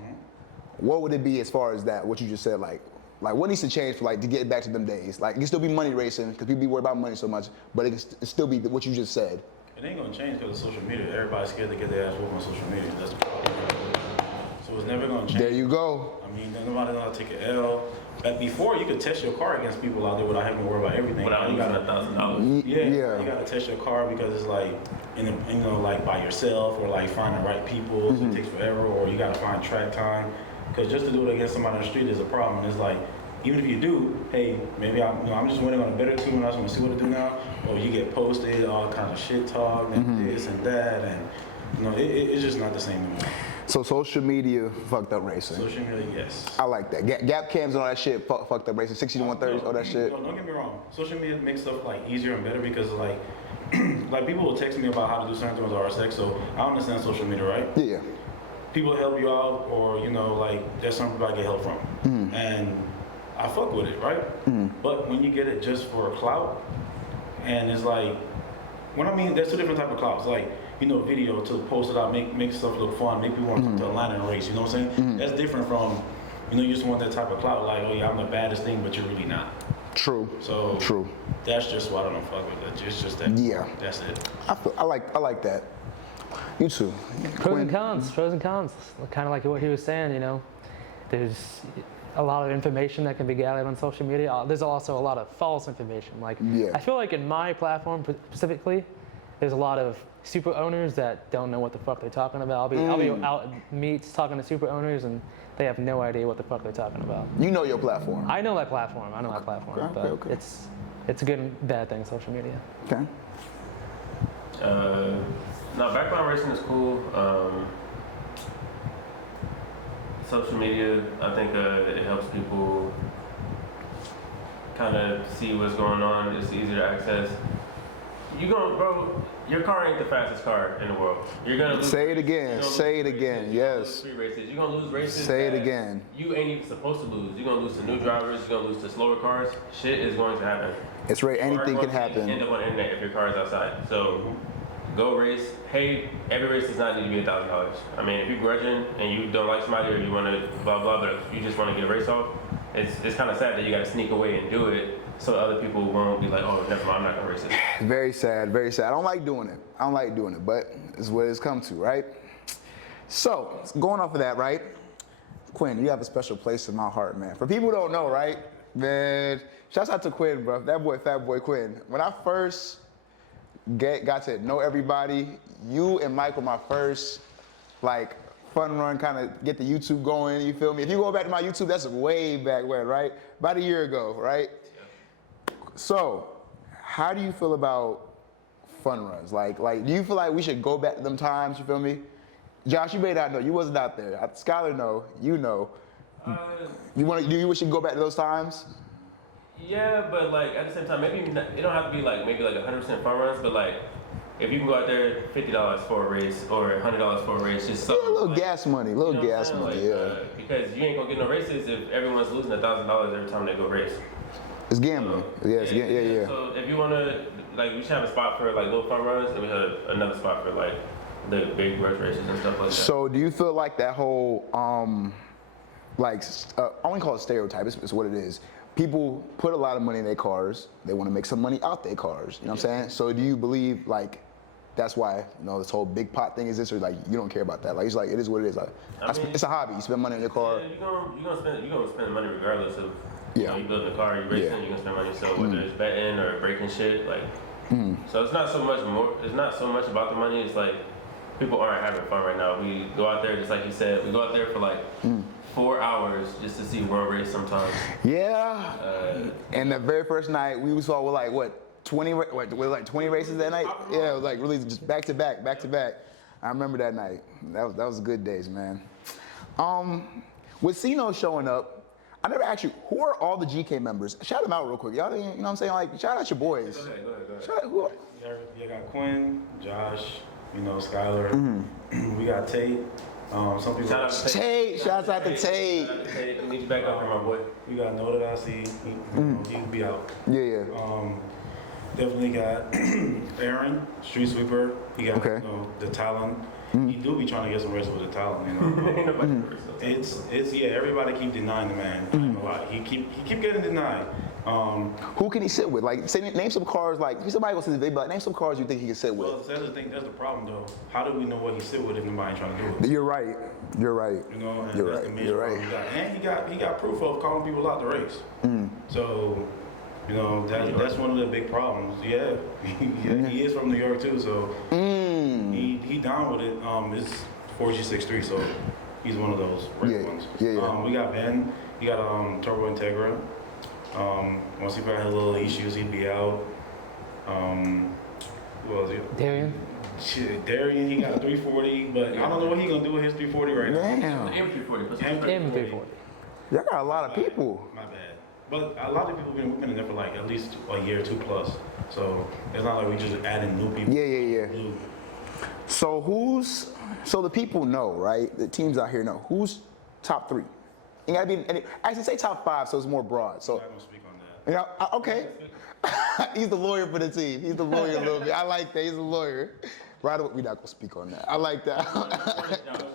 what would it be as far as that? What you just said, like what needs to change for to get back to them days? Like it can still be money racing because people be worried about money so much, but it can still be what you just said. It ain't gonna change because of social media. Everybody's scared to get their ass whooped on social media. That's the problem. So it's never gonna change. There you go. I mean, nobody knows how to take an L. But before, you could test your car against people out there without having to worry about everything. Without you losing $1,000. Yeah, Yeah. you gotta test your car because it's like, like by yourself or like finding the right people. So it takes forever, or you gotta find track time. Because just to do it against somebody on the street is a problem. It's like, even if you do, hey, maybe I'm just winning on a better team and I just want to see what to do now. Or you get posted, all kinds of shit talk, and this and that, and it's just not the same anymore. So social media fucked up racing. Social media, yes. I like that. Gap cams and all that shit fucked up racing. 60 to 130s, all that shit. No, don't get me wrong. Social media makes stuff like easier and better because like people will text me about how to do certain things with RSX, so I understand social media, right? Yeah. People help you out, or like there's some people I get help from, and I fuck with it, right? But when you get it just for clout, and it's like, there's two different type of clouts. Like, video to post it out, make stuff look fun, make people want to come to Atlanta and race. You know what I'm saying? That's different from, you just want that type of clout. Like, oh yeah, I'm the baddest thing, but you're really not. True. So true. That's just why I don't fuck with it. It's just that. Yeah. That's it. I like that. You too. Pros and cons. Kind of like what he was saying, there's a lot of information that can be gathered on social media. There's also a lot of false information. I feel like in my platform specifically, there's a lot of super owners that don't know what the fuck they're talking about. I'll be out at meets talking to super owners and they have no idea what the fuck they're talking about. You know your platform. I know that platform. Okay. It's a good and bad thing, social media. Okay. No, background racing is cool. Social media, I think it helps people kind of see what's going on. It's easier to access. Your car ain't the fastest car in the world. You're gonna lose. Say it again. Say it again. Yes. You're gonna lose races. Say it again. You ain't even supposed to lose. You're gonna lose to new drivers. You're gonna lose to slower cars. Shit is going to happen. It's right. Anything can happen. End up on the internet if your car is outside. So go race. Hey, every race does not need to be $1,000. I mean, if you're grudging and you don't like somebody or you want to blah blah, but if you just want to get a race off, it's kind of sad that you got to sneak away and do it so other people won't be like, oh, never mind, I'm not gonna race it. Very sad. Very sad. I don't like doing it, but it's what it's come to, right? So going off of that, right? Quinn, you have a special place in my heart, man. For people who don't know, right, man, shouts out to Quinn, bro. That boy, Fat Boy Quinn. When I first got to know everybody, you and Mike were my first, fun run, kind of get the YouTube going, you feel me? If you go back to my YouTube, that's way back when, right? About a year ago, right? Yeah. So, how do you feel about fun runs? Do you feel like we should go back to them times, you feel me? Josh, you may not know, you wasn't out there. Skylar know, you know. Do you wish you could go back to those times? Yeah, but at the same time, maybe it don't have to be maybe 100% fun runs, but if you can go out there $50 for a race or $100 for a race, just something. Yeah, a little gas money, yeah. Because you ain't gonna get no races if everyone's losing $1,000 every time they go race. It's gambling. Yeah. So if you wanna, we should have a spot for little fun runs, and we have another spot for the big rush races and stuff like that. So do you feel like that whole I wouldn't call it stereotype, it's what it is. People put a lot of money in their cars. They want to make some money out their cars. You know what I'm saying? So do you believe that's why this whole big pot thing exists, or you don't care about that? It's it is what it is. It's a hobby. You spend money on your car. Yeah, you're gonna spend money regardless of you building a car, you racing, you're gonna spend money. So whether it's betting or breaking shit, so it's not so much more. It's not so much about the money. It's people aren't having fun right now. We go out there, just like you said, we go out there for 4 hours just to see world race sometimes. Yeah. And the very first night we saw 20 races that night? Yeah, it was really just back to back. I remember that night. That was good days, man. With Sino showing up, I never asked you, who are all the GK members? Shout them out real quick. Y'all, you know what I'm saying? Shout out your boys. Go ahead. Shout out, who are? You got Quinn, Josh, Skylar. We got Tate. Some people. Tate. Shouts out to Tate. I need you back up here, my boy. We got Noah that I see. He'll be out. Yeah. Definitely got Aaron, street sweeper. He got Okay. the talent. he do be trying to get some races with the talent, you know. Ain't nobody race. It's yeah, everybody keep denying the man. I ain't gonna lie. He keep getting denied. Who can he sit with? Like, say, name some cars. Like, if somebody goes to the video, like, name some cars you think he can sit with. Well, that's the thing. That's the problem, though. How do we know what he sit with if nobody ain't trying to do it? You're right. You're right. You know, and You're that's right. the major You're problem right. he got. And he got proof of calling people out the race. So, you know, that's one of the big problems. Yeah, he is from New York too, so he down with it. It's 4G63, so he's one of those rare ones. Yeah. We got Ben. He got Turbo Integra. Once he probably had little issues, he'd be out. Who else? Darian? Shit, Darian, he got a 340, but I don't know what he gonna do with his 340 right now. The M340. M340. Y'all got a lot of people. My bad. But a lot of people we've been in there for like at least a year, 2 plus. So it's not like we just adding new people. Yeah. New. So the people know, right? The teams out here know who's top 3. You gotta be. Actually, say top 5, so it's more broad. So. I'm not gonna speak on that. You know, okay. He's the lawyer for the team. He's the lawyer a little bit. I like that. He's a lawyer. Right away, we're not gonna speak on that. I like that. You know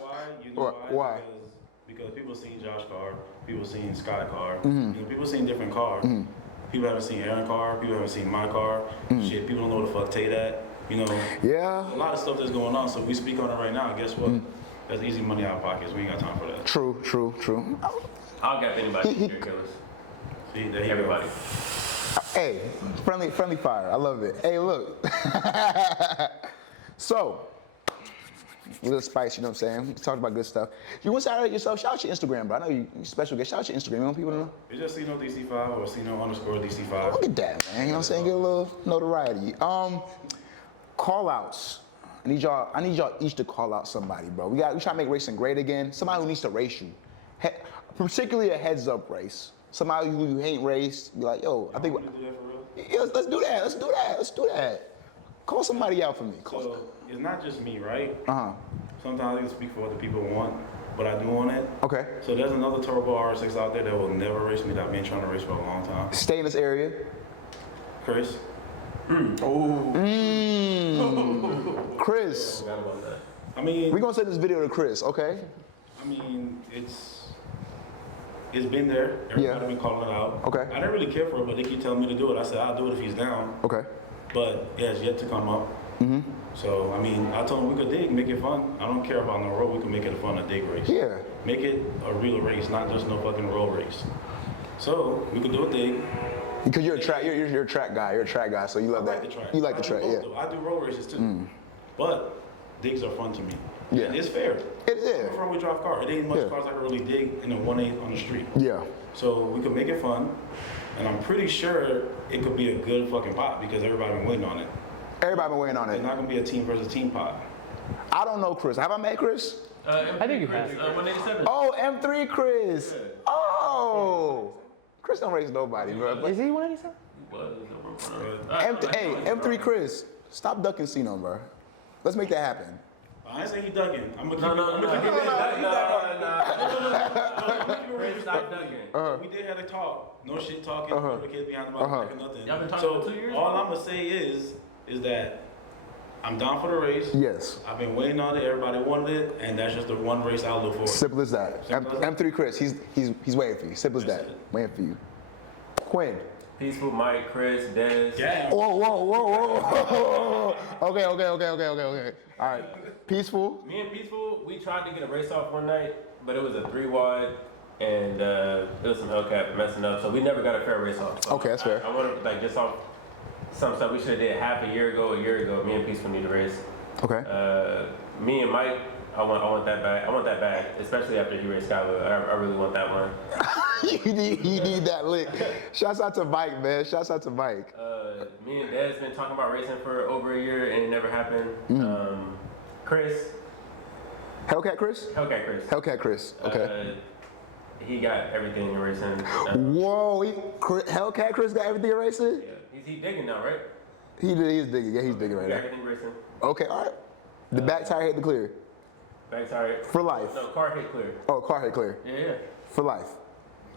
why? You know Why? Because people seen Josh Carr, people seen Sky Carr, you know, people seen different cars. People haven't seen Aaron Carr, people haven't seen my car. Shit, people don't know what the fuck Tate at. You know, Yeah. a lot of stuff that's going on. So if we speak on it right now, guess what? That's easy money out of pockets. We ain't got time for that. True. I'll get anybody from here, Killaz. See, there you Everybody. go. Hey, friendly fire. I love it. Hey, look. So, a little spice, you know what I'm saying? We talked about good stuff. You want to shout out yourself? Shout out your Instagram, bro. I know you special guest. Shout out your Instagram. You want people to know? It's just Cino DC5 or Cino_DC5. Look at that, man. You know what I'm saying? Get a little notoriety. Call outs. I need y'all each to call out somebody, bro. We try to make racing great again. Somebody who needs to race you. Particularly a heads up race. Somebody who you ain't raced. Be like, yo, I think. You do that for real? Yeah, let's do that. Call somebody out for me. So it's not just me, right? Uh-huh. Sometimes I can speak for what the people want, but I do want it. Okay. So there's another Turbo R6 out there that will never race me that I've been trying to race for a long time. Stay in this area. Chris. Chris. Forgot about that. I mean, We're gonna send this video to Chris, okay? I mean, it's been there. Everybody been calling it out. Okay. I didn't really care for it, but they keep telling me to do it. I said I'll do it if he's down. Okay. But it has yet to come up. So I mean, I told him we could dig, make it fun. I don't care about no road. We can make it a fun dig race. Yeah. Make it a real race, not just no fucking road race. So we could do a dig. Because you're a track guy. You're a track guy, so you love I that. like the track. You like I the do track, both, yeah. though. I do road races too. But digs are fun to me. Yeah. And it's fair. It is. I'm a front-wheel drive car. It ain't much Yeah. cars I can really dig in a 1/8 on the street. Yeah. So we could make it fun, and I'm pretty sure it could be a good fucking pot because everybody been waiting on it. Everybody been waiting on It's it. not gonna be a team versus team pot. I don't know Chris. Have I met Chris? I think you have. 187. Oh, M3 Chris. Oh. Chris don't race nobody, bro. But Is he 187? Hey, M3 Chris, stop ducking Cino, bro. Let's make that happen. I ain't saying he ducking. I'm gonna keep No. it real. Stop ducking. We did have a talk. No shit talking. No kids behind the back or nothing. Y'all been talking So for 2 years? all I'm gonna say is that I'm down for the race. Yes. I've been waiting on it. Everybody wanted it, and that's just the one race I'll look for. Simple as that. M3 Chris, he's waiting for you. Simple as that. That's it. Waiting for you. Quinn. Peaceful, Mike, Chris, Dez. Yeah. Whoa. Okay. All right. Peaceful. Me and Peaceful, we tried to get a race off one night, but it was a 3 wide, and it was some Hellcat messing up, so we never got a fair race off. So Okay, that's fair. I wanted like just off some stuff we should have did half a year ago. Me and Peaceful need a race. Okay. Me and Mike, I want that back. I want that back, especially after he raced Skyler. I really want that one. you need that lick. Shouts out to Mike, man. Shouts out to Mike. Me and Dez been talking about racing for over a year, and it never happened. Chris. Hellcat Chris? Hellcat Chris. Okay. He got everything in racing. Whoa. Hellcat Chris got everything in racing? Yeah. He's digging now, right? He's digging. Yeah, he's digging right Got now. everything racing. Okay, all right. The back tire hit the clear. Back tire. For life. No, car hit clear. Oh, car hit clear. Yeah. For life.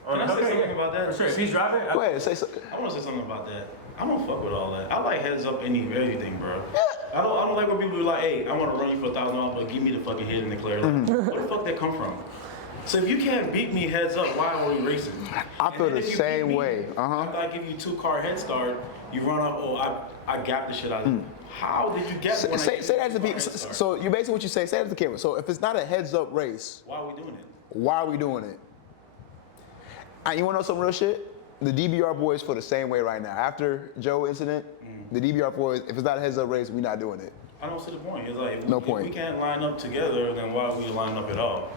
Can I say something about that? For sure. If he's driving, Go ahead, say so. I want to say something about that. I don't fuck with all that. I like heads up anything, bro. Yeah. I don't like when people be like, hey, I want to run you for $1,000, but give me the fucking head and declare. Like, where the fuck that come from? So if you can't beat me heads up, why are we racing? I feel the same way. After I give you 2-car head start, you run up, oh, I gapped the shit out of you. How did you get one? Say that to the people. So you basically what you say that to the camera. So if it's not a heads up race, why are we doing it? Why are we doing it? And you want to know some real shit? The DBR boys feel the same way right now. After Joe incident, the DBR boys, if it's not a heads up race, we're not doing it. I don't see the point. It's like, No if point. we can't line up together, then why are we line up at all?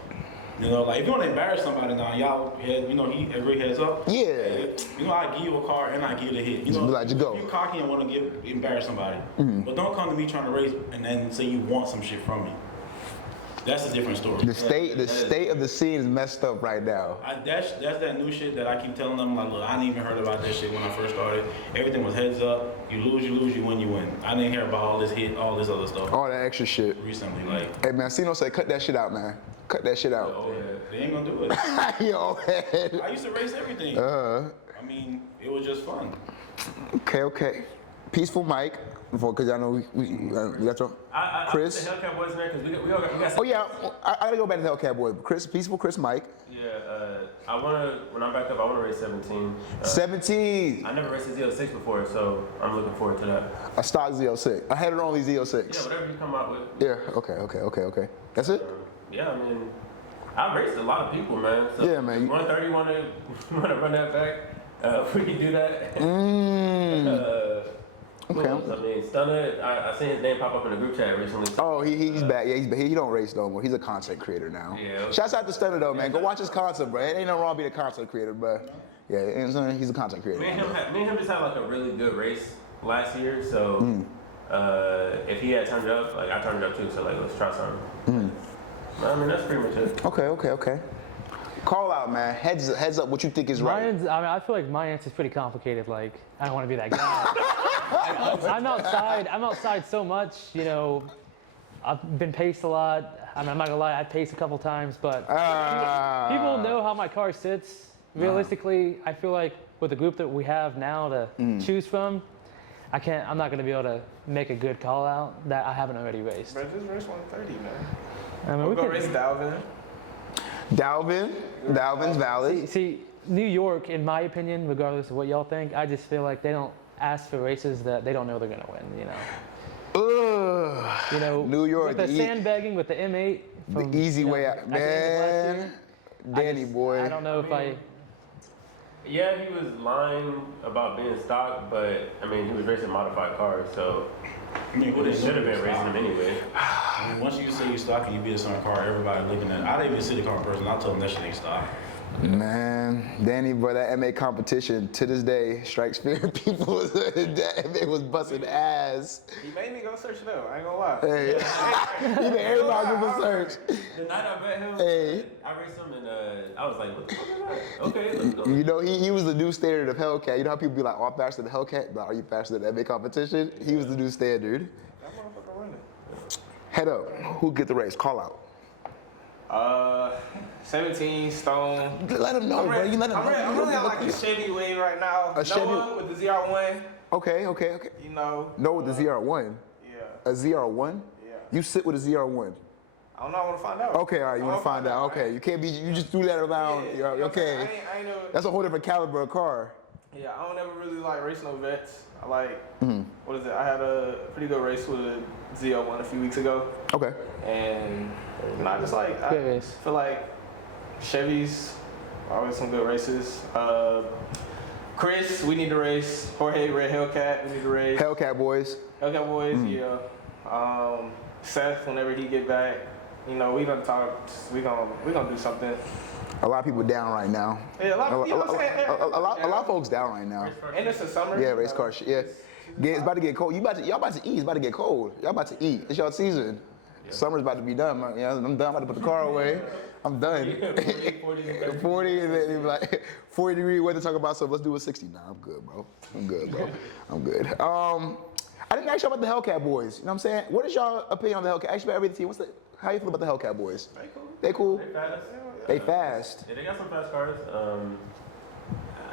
You know, like if you want to embarrass somebody now, y'all, he agree heads up. Yeah. You know, I give you a car and I give you the hit. You know, Like, just go. If you're cocky and want to embarrass somebody, but don't come to me trying to race and then say you want some shit from me. That's a different story. The state of the scene is messed up right now. That's that new shit that I keep telling them. Like, look, I didn't even heard about that shit when I first started. Everything was heads up. You lose, you win, you win. I didn't hear about all this hit, all this other stuff. All that extra shit. Recently, like. Hey man, Sino said, cut that shit out, man. Cut that shit out. Oh, yeah. They ain't gonna do it. Yo, man. I used to race everything. I mean, it was just fun. Okay. Peaceful Mike. Because I know we got your Chris. I put the Hellcat boys in there because we got some. Oh yeah, I gotta go back to the Hellcat boys. Chris, Peaceful Chris Mike. Yeah, when I'm back up, I wanna race 17. 17. I never raced a Z06 before, so I'm looking forward to that. A stock Z06. I had it only Z06. Yeah, whatever you come out with. Yeah. Okay. That's it. Yeah, I mean, I've raced a lot of people, man. So Yeah, man. 130, wanna run that back? We can do that. Okay. I mean, Stunner, I seen his name pop up in the group chat recently. Oh, he's back. Yeah, he don't race no more. He's a content creator now. Yeah. Shouts out to Stunner though, man. Go watch his content, bro. It ain't no wrong being a content creator, but yeah, he's a content creator. Me and him just had like a really good race last year, so if he had turned it up, like I turned it up too, so like let's try something. I mean, that's pretty much it. Okay. Call out, man. Heads up. What you think is right? I feel like my answer's pretty complicated. Like, I don't want to be that guy. I'm outside so much. You know, I've been paced a lot. I mean, I'm not gonna lie, I paced a couple times, but people know how my car sits. Realistically, I feel like with the group that we have now to choose from, I'm not gonna be able to make a good call out that I haven't already raced. Bro, just race 130, man. I mean, We'll go race Dalvin. Dalvin's valid. See, New York, in my opinion, regardless of what y'all think, I just feel like they don't ask for races that they don't know they're gonna win. You know, New York, with the sandbagging with the M8, from, the easy way out, at the end of last man. year, Danny boy. I don't know if I. Yeah, he was lying about being stock, but I mean, he was racing modified cars, so I mean, they should have been racing him anyway. I mean, once you say you stock and you beat a certain car, everybody looking at it. I didn't even see the car in person. I told them that shit ain't stock. Man, Danny, bro, that MA competition to this day strikes fear in people. That MA was busting ass. He made me go search it up. I ain't gonna lie. Hey, he made everybody do a search. The night I met him, Hey. I raced him and I was like, what the fuck is that? Okay, let's go. You know, he was the new standard of Hellcat. You know how people be like, oh, I'm faster than Hellcat? But are you faster than MA competition? He was the new standard. That motherfucker running. Head up. Who get the race? Call out. 17 Stone. Let him know, bro. You let him know. I'm really on like a Chevy wave right now. A Chevy- Noah with the ZR1. Okay. You know. No, with the ZR1. Yeah. A ZR1? Yeah. You sit with a ZR1. I don't know. I want to find out. Okay, all right. You want to find out? Okay. You can't be. You just threw that around. Yeah, Okay. I ain't never. That's a whole different caliber of car. Yeah, I don't ever really like race no vets. I like. What is it? I had a pretty good race with a ZR1 a few weeks ago, Okay. and I just like. I Good race. feel like Chevys always some good races. Chris, we need to race. Jorge, Red Hellcat, we need to race. Hellcat boys. Hellcat boys, yeah. Seth, whenever he get back, you know, we gonna talk. We gonna do something. A lot of people down right now. Yeah, a lot of, you know what I'm saying? A lot of folks down right now. And it's the summer. Yeah, race car shit. Yeah. It's about to get cold. Y'all about to eat. It's about to get cold. Y'all about to eat. It's y'all season. Summer's about to be done. Man. Yeah, I'm done. I'm about to put the car away. I'm done. 40 and then like 40 degree weather. Talk about so let's do a 60. Nah, I'm good, bro. I'm good. I didn't ask y'all about the Hellcat boys. You know what I'm saying? What is y'all opinion on the Hellcat? Actually, about every team. How you feel about the Hellcat boys? They cool. They fast. They fast. Yeah, they got some fast cars.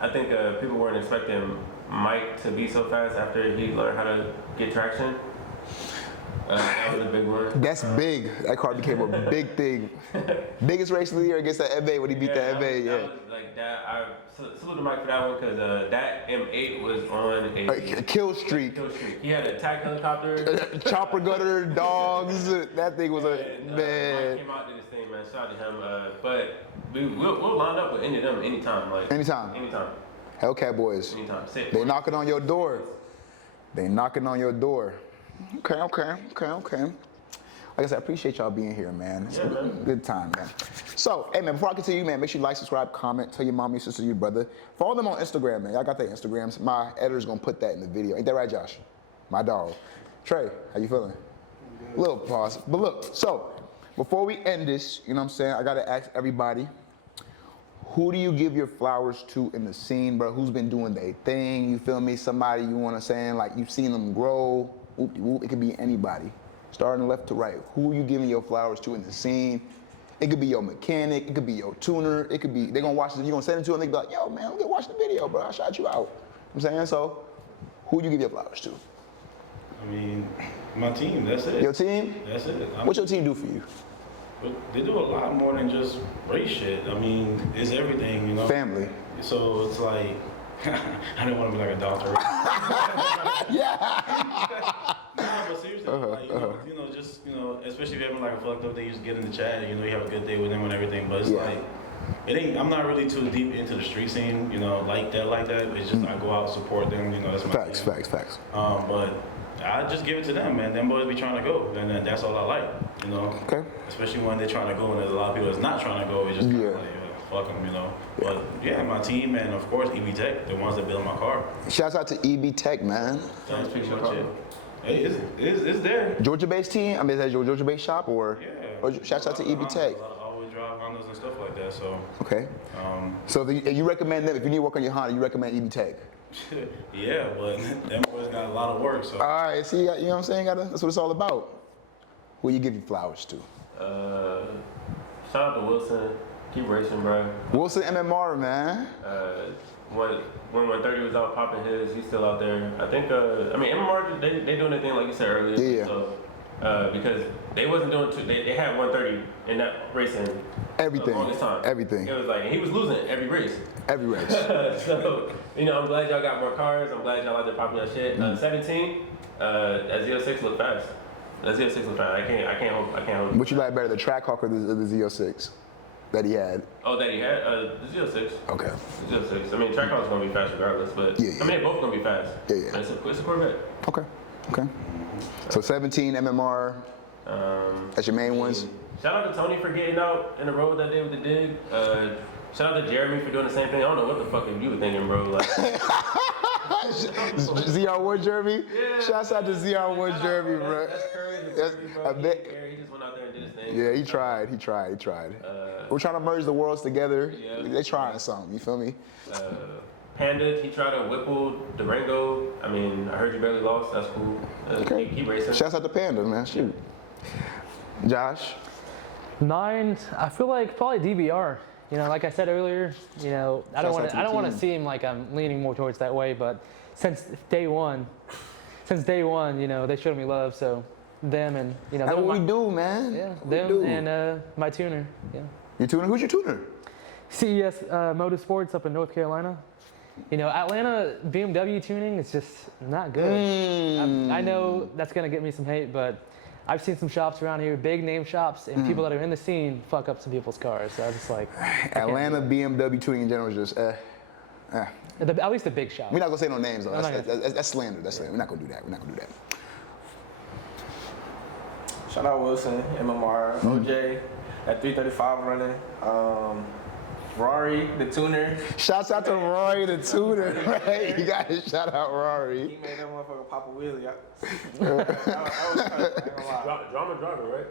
I think people weren't expecting Mike to be so fast after he learned how to get traction. That was a big one. That's big. That car became a big thing. Biggest race of the year against that FA when he beat the FA. Yeah. That was like that. I salute Mike for that one because that M8 was on A kill streak. kill streak. He had an attack helicopter. Chopper gunner, dogs. That thing was a Mike man. came out to this thing, man. Shout out to him. But we'll line up with any of them anytime. Like Anytime. Anytime. Hellcat boys. Anytime. Sit. They knocking on your door. They knocking on your door. Okay. Like I said, I appreciate y'all being here, man. It's a good time, man. So, hey, man, before I continue, man, make sure you like, subscribe, comment, tell your mom, your sister, your brother. Follow them on Instagram, man. Y'all got their Instagrams. My editor's gonna put that in the video. Ain't that right, Josh? My dog. Trey, how you feeling? Little pause. But look, so, before we end this, you know what I'm saying, I gotta ask everybody, who do you give your flowers to in the scene, bro? Who's been doing their thing? You feel me? Somebody you wanna say, like you've seen them grow. Whoop-de-whoop. It could be anybody. Starting left to right. Who are you giving your flowers to in the scene? It could be your mechanic. It could be your tuner. It could be, they're gonna watch it. You're gonna send it to them. They be like, yo, man, look at watch the video, bro. I shot you out. You know what I'm saying? So, who do you give your flowers to? I mean, my team, that's it. Your team? That's it. What your team do for you? They do a lot more than just race shit. I mean, it's everything, you know? Family. So it's like, I didn't want to be like a doctor. Yeah. Nah, but seriously, like, you know, especially if you're having like a fucked up day, you just get in the chat, you know, you have a good day with them and everything. But it's like, it ain't. I'm not really too deep into the street scene, you know, like that. It's just I go out support them, you know. That's my Facts. But I just give it to them, man. Them boys be trying to go, and then that's all I like, you know. Okay. Especially when they're trying to go, and there's a lot of people that's not trying to go. It's just kinda like, fuck them, you know. But yeah, my team, and of course EB Tech, the ones that build my car. Shouts out to EB Tech, man. That's pretty much it. Hey, it's there. Georgia-based team? I mean, is that your Georgia-based shop or? Yeah. Or shouts out to EB Tech. A lot of all-wheel drive Hondas and stuff like that. So. Okay. So you recommend them if you need to work on your Honda? You recommend EB Tech? Yeah, but them boys got a lot of work. So. All right. See, you know what I'm saying? That's what it's all about. Who you give your flowers to? Shout out to Wilson. Keep racing, bro. Wilson MMR, man. When 130 was out popping his, he's still out there. I think, MMR, they doing their thing like you said earlier. Yeah. So, because they wasn't doing they had 130 in that racing. Everything. The longest time. Everything. It was like, he was losing every race. Every race. So, you know, I'm glad y'all got more cars. I'm glad y'all out there popping that shit. 17, that Z06 look fast. That Z06 look fast. I can't hold. What you like better, the Trackhawk or the Z06? That he had. Oh, that he had? The Z06. Okay. The Z06. I mean, Trackhawk's gonna be fast regardless, but I mean, they're both gonna be fast. Yeah. It's a Corvette. Okay. So 17 MMR. That's your main ones. Shout out to Tony for getting out in the road that day with the dig. Shout out to Jeremy for doing the same thing. I don't know what the fuck you were thinking, bro. Like, ZR1 Jeremy? Yeah. Shouts out to ZR1 Jeremy, bro. That's crazy. I bet. He just went out there and did his thing. Yeah, he tried. We're trying to merge the worlds together. Yeah. They're trying something, you feel me? Panda, he tried to whipple Durango. I mean, I heard you barely lost. That's cool. Okay. Keep racing. Shouts out to Panda, man. Shoot. Josh? 9, I feel like probably DBR. You know, like I said earlier, you know, I don't want to seem like I'm leaning more towards that way, but since day one, you know, they showed me love, so them and, you know. That's what we do, man. Yeah, them and my tuner, yeah. Your tuner? Who's your tuner? CES Motorsports up in North Carolina. You know, Atlanta BMW tuning is just not good. I know that's going to get me some hate, but I've seen some shops around here, big name shops, and people that are in the scene fuck up some people's cars. So I was just like, Atlanta BMW tuning in general is just, at least the big shop. We're not gonna say no names though. No, That's slander. We're not gonna do that. Shout out Wilson, MMR, OJ, at 335 running. Rory, the tuner. Shouts out to Rory, the tuner. Right? You gotta shout out Rory. He made that motherfucker pop a wheelie. I was trying to, Drama driver, right?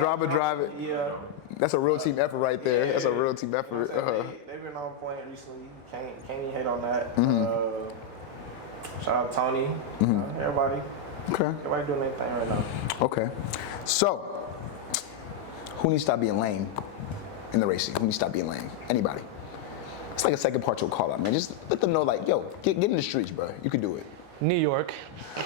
Drama driver. Yeah. That's a real team effort right there. That's a real team effort. They've been on point recently. Can't even hate on that. Shout out Tony. Everybody. Okay. Everybody doing their thing right now. Okay. So, who needs to stop being lame in the racing? Who needs to stop being lame? Anybody. It's like a second part to a call out, man. Just let them know, like, yo, get in the streets, bro. You can do it. New York.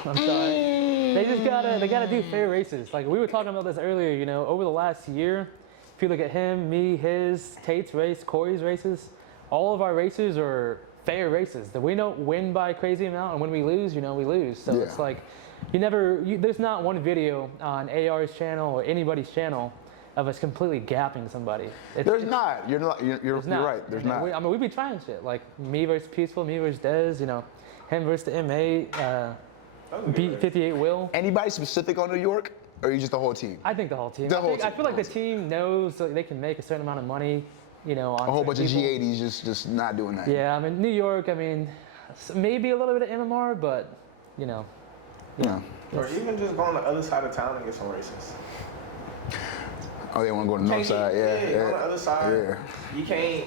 I'm sorry. They gotta do fair races. Like we were talking about this earlier, you know, over the last year, if you look at him, me, his, Tate's race, Corey's races, all of our races are fair races. That we don't win by a crazy amount, and when we lose, you know, we lose. So it's like, there's not one video on AR's channel or anybody's channel of us completely gapping somebody. You're right. There's not. I mean, we be trying shit like me versus Peaceful, me versus Dez, you know, him versus the M8, beat 58 Will. Anybody specific on New York, or are you just the whole team? I think the whole team. I feel like the team knows that they can make a certain amount of money, you know, on a whole bunch people. of G80s just not doing that. Yeah, I mean, New York, I mean, maybe a little bit of MMR, but, you know. Yeah. Or even just go on the other side of town and get some races. Oh, they want to go to the north side? Yeah. Go on the other side. Yeah. You can't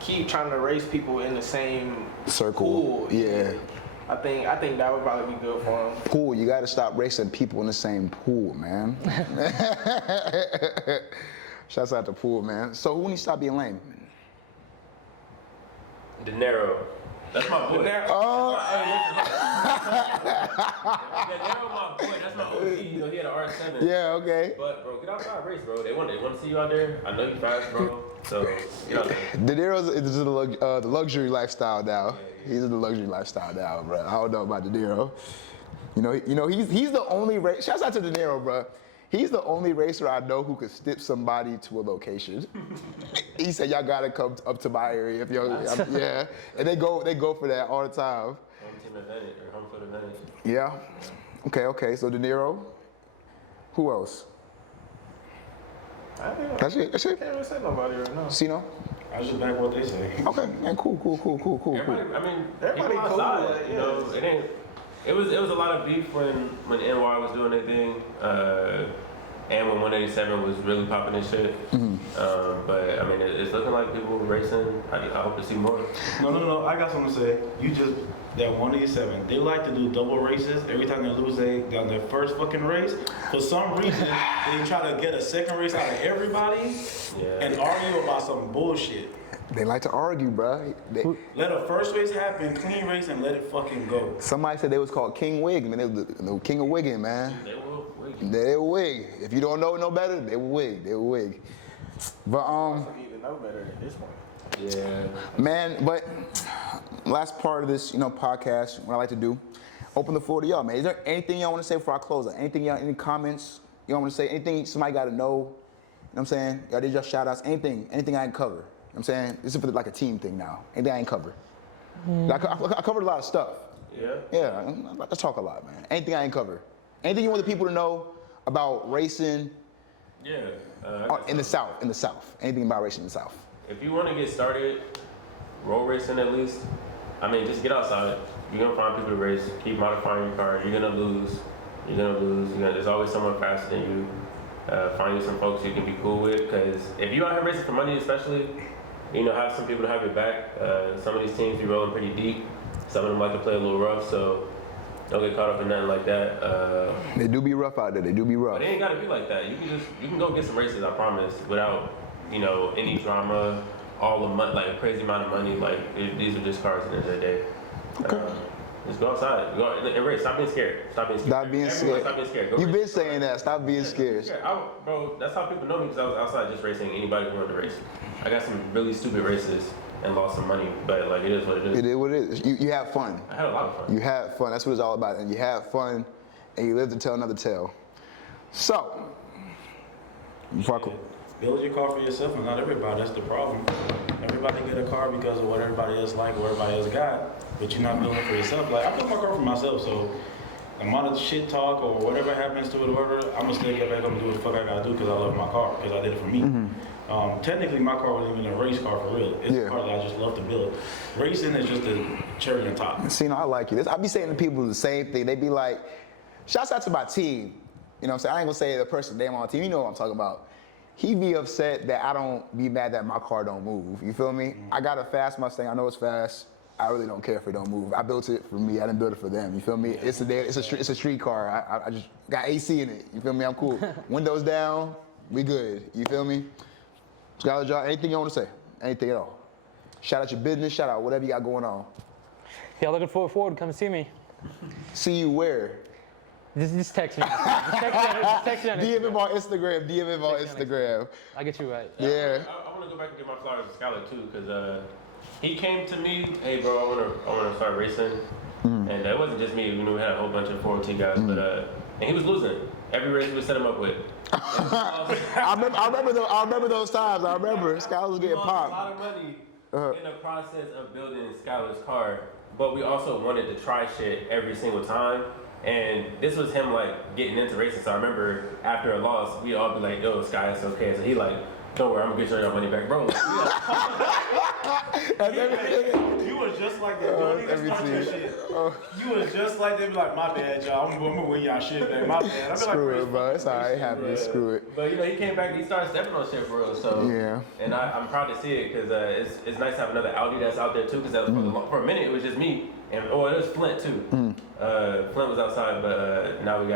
keep trying to race people in the same Circle. pool. Yeah. I think that would probably be good for them. Pool. You got to stop racing people in the same pool, man. Shouts out to Pool, man. So who needs to stop being lame? De Niro. That's my boy. Oh. De Niro, my boy. That's my OG. You know, he had an R7. Yeah, okay. But bro, get outside, race, bro. They want to see you out there. I know you fast, bro. So get out there. De Niro's is the luxury lifestyle now. He's in the luxury lifestyle now, bro. I don't know about De Niro. You know, he's the only racer. Shouts out to De Niro, bro. He's the only racer I know who could stip somebody to a location. He said, "Y'all gotta come up to my area if yeah." And they go for that all the time. Home team advantage or home field advantage. Yeah. Okay. So De Niro. Who else? That's it. Can't really say nobody right now. Sino? I was just back what they say. Okay, man, cool. Everybody, I mean, Everybody people cool, outside, you yeah. know, it was a lot of beef when NY was doing their thing, and when 187 was really popping and shit. But I mean, it's looking like people racing. I hope to see more. No. I got something to say. That 187, they like to do double races. Every time they lose on their first fucking race, for some reason, they try to get a second race out of everybody and argue about some bullshit. They like to argue, bro. Let a first race happen, clean race, and let it fucking go. Somebody said they was called King Wig, man. They was the king of wigging, man. They will wig. They will wig. If you don't know no better, they will wig. They will wig. But You need to know better at this point. Yeah. man, but last part of this, podcast, what I like to do, open the floor to y'all, man. Is there anything y'all want to say before I close out? Any comments y'all want to say? Anything somebody got to know? You know what I'm saying? Y'all did your shout outs. Anything I can cover. You know what I'm saying? This is for like a team thing now. Anything I ain't cover. I covered a lot of stuff. Yeah. Yeah, let's talk a lot, man. Anything I ain't cover. Anything you want the people to know about racing Yeah. in the South. Anything about racing in the South. If you want to get started, road racing at least, I mean, just get outside. You're going to find people to race. Keep modifying your car. You're going to lose. There's always someone faster than you. Find you some folks you can be cool with. Because if you out here racing for money especially, have some people to have your back. Some of these teams be rolling pretty deep. Some of them like to play a little rough, so don't get caught up in nothing like that. They do be rough out there. They do be rough. But it ain't gotta be like that. You can go get some races, I promise, without any drama, all the money, like a crazy amount of money. Like these are just cars at the end of the day. Okay. Just go outside, go and race. Stop being scared. Stop being scared. Stop being scared. Go You've race. been saying that. Stop being scared. Bro, that's how people know me because I was outside just racing anybody who wanted to race. I got some really stupid races and lost some money, but like it is what it is. It is what it is. You have fun. I had a lot of fun. You had fun. That's what it's all about. And you had fun, and you live to tell another tale. So, Build your car for yourself, and not everybody. That's the problem. Everybody get a car because of what everybody else like, what everybody else got, but you're not building for yourself. Like I built my car for myself, so the amount of shit talk or whatever happens to it, or whatever, I'm gonna still get back up and do what the fuck I gotta do because I love my car, because I did it for me. Technically, my car wasn't even a race car for real. It's a car that I just love to build. Racing is just a cherry on top. See, I like you. I be saying to people the same thing. They be like, shouts out to my team. You know what I'm saying? I ain't gonna say the person name on my team. You know what I'm talking about. He be upset that I don't be mad that my car don't move. You feel me? I got a fast Mustang. I know it's fast. I really don't care if it don't move. I built it for me. I didn't build it for them. You feel me? It's a street car. I just got AC in it. You feel me? I'm cool. Windows down. We good. You feel me? Skylar, John, anything you want to say? Anything at all? Shout out your business. Shout out whatever you got going on. Yeah, looking forward. Come and see me. See you where? Just text me. Just text me on DM him Instagram. on Instagram. DM him on Instagram. I'll get you right. Yeah. I want to go back and get my flowers to Skylar too, because he came to me, hey bro, I wanna start racing, and it wasn't just me. We had a whole bunch of 402 guys, but and he was losing every race we set him up with. I remember those times. I remember Skylar was getting We lost a popped. lot of money in the process of building Skylar's car, but we also wanted to try shit every single time. And this was him like getting into racing. So I remember after a loss, we all be like, "Yo, Sky, it's okay." So he like, "Don't worry, I'm gonna get your money back, bro." Like, That's everything. You was just like that. Don't even start your shit. You was just like that. Be like, my bad, y'all. I'm gonna win y'all shit back. My bad. I be Screw like, it, bro. It's alright. Happy. Screw it. But he came back and he started stepping on shit for real. So Yeah. and I'm proud to see it because it's nice to have another Audi that's out there too. Because for a minute it was just me and it was Flint too. Flint was outside, but now we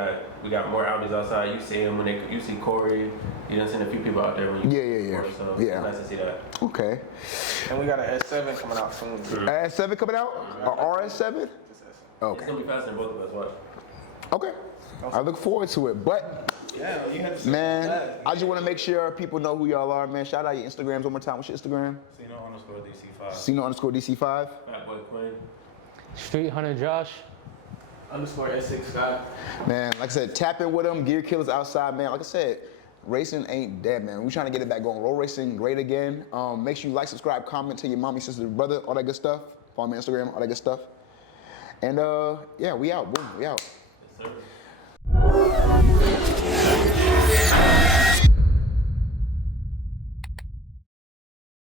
got more Audis outside. You see him when you see Corey. You done seen a few people out there when you Yeah. So Yeah. it's nice to see that. Okay. and we got an S7 coming out soon. S7 coming out? Or RS7? It's Okay. gonna be faster than both of us. Watch. Okay. I look forward to it. But Yeah, you had to man, I just want to make sure people know who y'all are, man. Shout out your Instagrams one more time. What's your Instagram? Cino_DC5. Cino_DC5. Fat boy Quinn. Street Hunter Josh. _S6 Scott. Man, like I said, tap in with them. Gear Killaz outside, man. Like I said, racing ain't dead, man. We trying to get it back going. Road racing, great again. Make sure you like, subscribe, comment, tell your mommy, sister, brother, all that good stuff. Follow me on Instagram, all that good stuff. And yeah, we out. Boom, we out. Yes, sir.